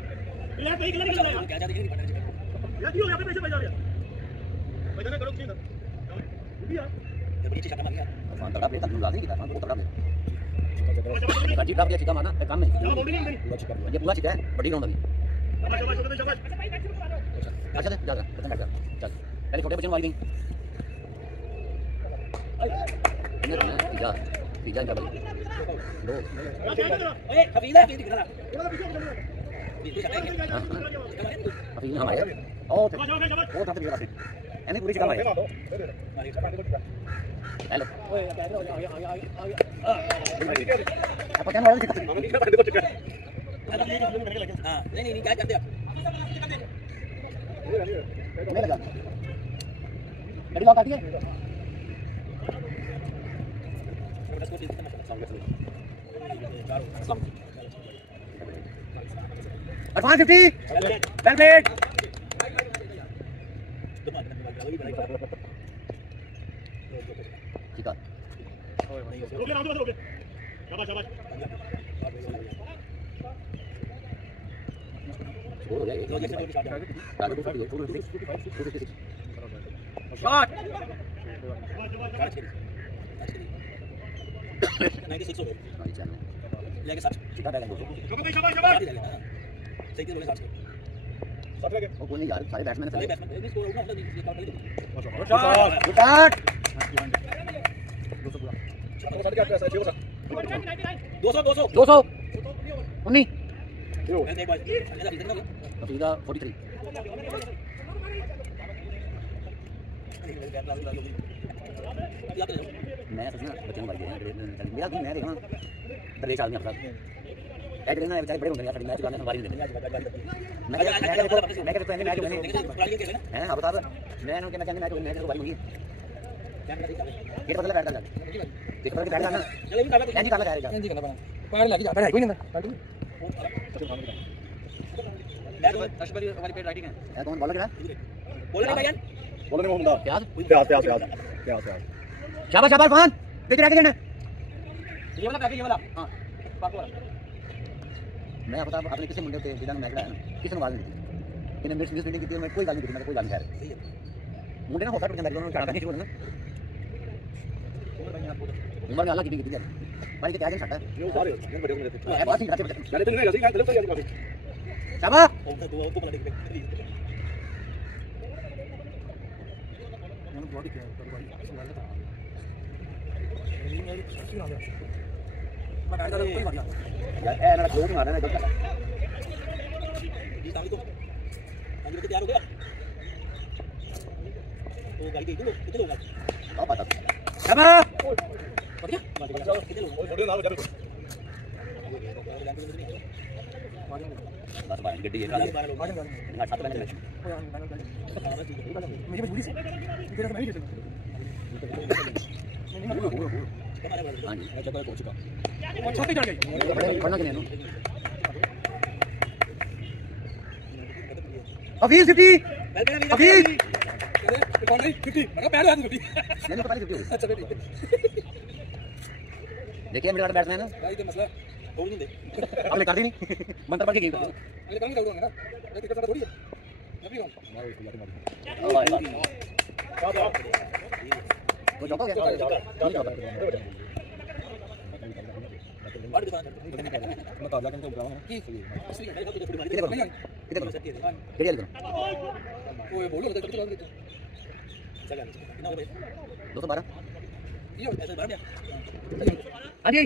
यार कोई किला निकल रहा है क्या जा रही है यार क्यों यहां पे पैसे बचा रहा पैसा ना करो ठीक है इजी यार ये बड़ी चीज मार गया फान तगड़ा प्ले तक ला देंगे था बहुत तगड़ा प्ले काजी का चिका मारना एक काम है यहां बॉडी नहीं मेरी ये पूरा चिका है बड़ी ग्राउंड वाली शाबाश शाबाश अच्छा जा जा बटन काट चल पहले छोटे बच्चों वाली गई पिज्जा पिज्जा का भाई दो ओए हफीज है दिख रहा अभी हम आए ओ वो था तेरा एने पूरी चिका मारे hello apa kan orang kita हां नहीं क्या करते आप नहीं लगा गाड़ी लॉक काटिए Advance 50 well played ठीक है रुक गया रुक गया शाबाश शाबाश स्कोर हो गया शॉट 96 हो गए लेके 60 चिका बैग 200 रुक भाई शाबाश शाबाश सही बोले 60 7 लगे वो कोई नहीं यार सारे बैट्समैन सही हैं बैट्समैन भी स्कोर होगा मतलब ये काउंट नहीं शॉट गुड शॉट 200 क्या पैसा 200 200 200 19 मैं देख भाई अच्छा सीजन हो गया अफीदा 43 मैं सोचना बच्चों को भाई दे मेरा भी मैं देखना दरेश आदमी अपना एक दिन ना बेचारे बड़े होंगे यार मैच करने संभाल नहीं देते मैं कहता मैच होने हैं अब बता दो मैं उनके मैच को भाई मुझे ये पता लगा बैठ कर देख पता बैठ जाना चलो भी कर नहीं करना नहीं करना पड़ा लगी जाता है कोई नहीं बैट अशबरी हमारी पेट राइटिंग है कौन बॉलर बोल रहे भाई बोलने में होता प्याज प्याज शाबाश शाबाश फहान पिच रख देना ये वाला काफी ये वाला हां पाक वाला मैं बता अपने किसी मुंडे पे जिला मैच रहा किसी ने बात नहीं इन्हें मिस मीटिंग की मैं कोई गाल नहीं दी मैं कोई गाल नहीं खैर मुंडे ना होता है मैच में नहीं शुरू ना उम्र में अल्लाह की भी भाई के क्या दिन छटा ये सारे ये बड़े होंगे है बहुत ही अच्छे बच्चे मैंने तो नहीं ऐसे ही गलत कर दिया शाबाश वो को पलट के यार ए ना क्लोज मारना है गलत जी सामने को अंदर के तैयार हो गया तो गाड़ी गई कितने लोग अब पता शाबाश बढ़िया कितने लोग वीडियो ना जाने बस भाई गड्डी ये ना साथ में मुझे मजबूरी से तेरा तो मैं ही दे हां जी अच्छा कोच का छक्के चढ़ गई पढ़ना के नहीं हफीज 50 हफीज कौन नहीं 50 मैं पैर आ 50 मैंने पता नहीं 50 अच्छा बेटी देखिए मेरे वाला बैट्समैन भाई तो मसला हो नहीं दे आपने कर दी नहीं मंत्र पढ़ के गई अरे काम नहीं करूंगा ना मैं टिकट सारा थोड़ी है मैं भी हूं वो जॉब हो गया और दुकान मैं ताजा करके उठाऊं की कितने करो कितने करो ओए बोलो तो कितना देते चल कितना हो भाई 212 ये ऐसे बाहर हाँ जी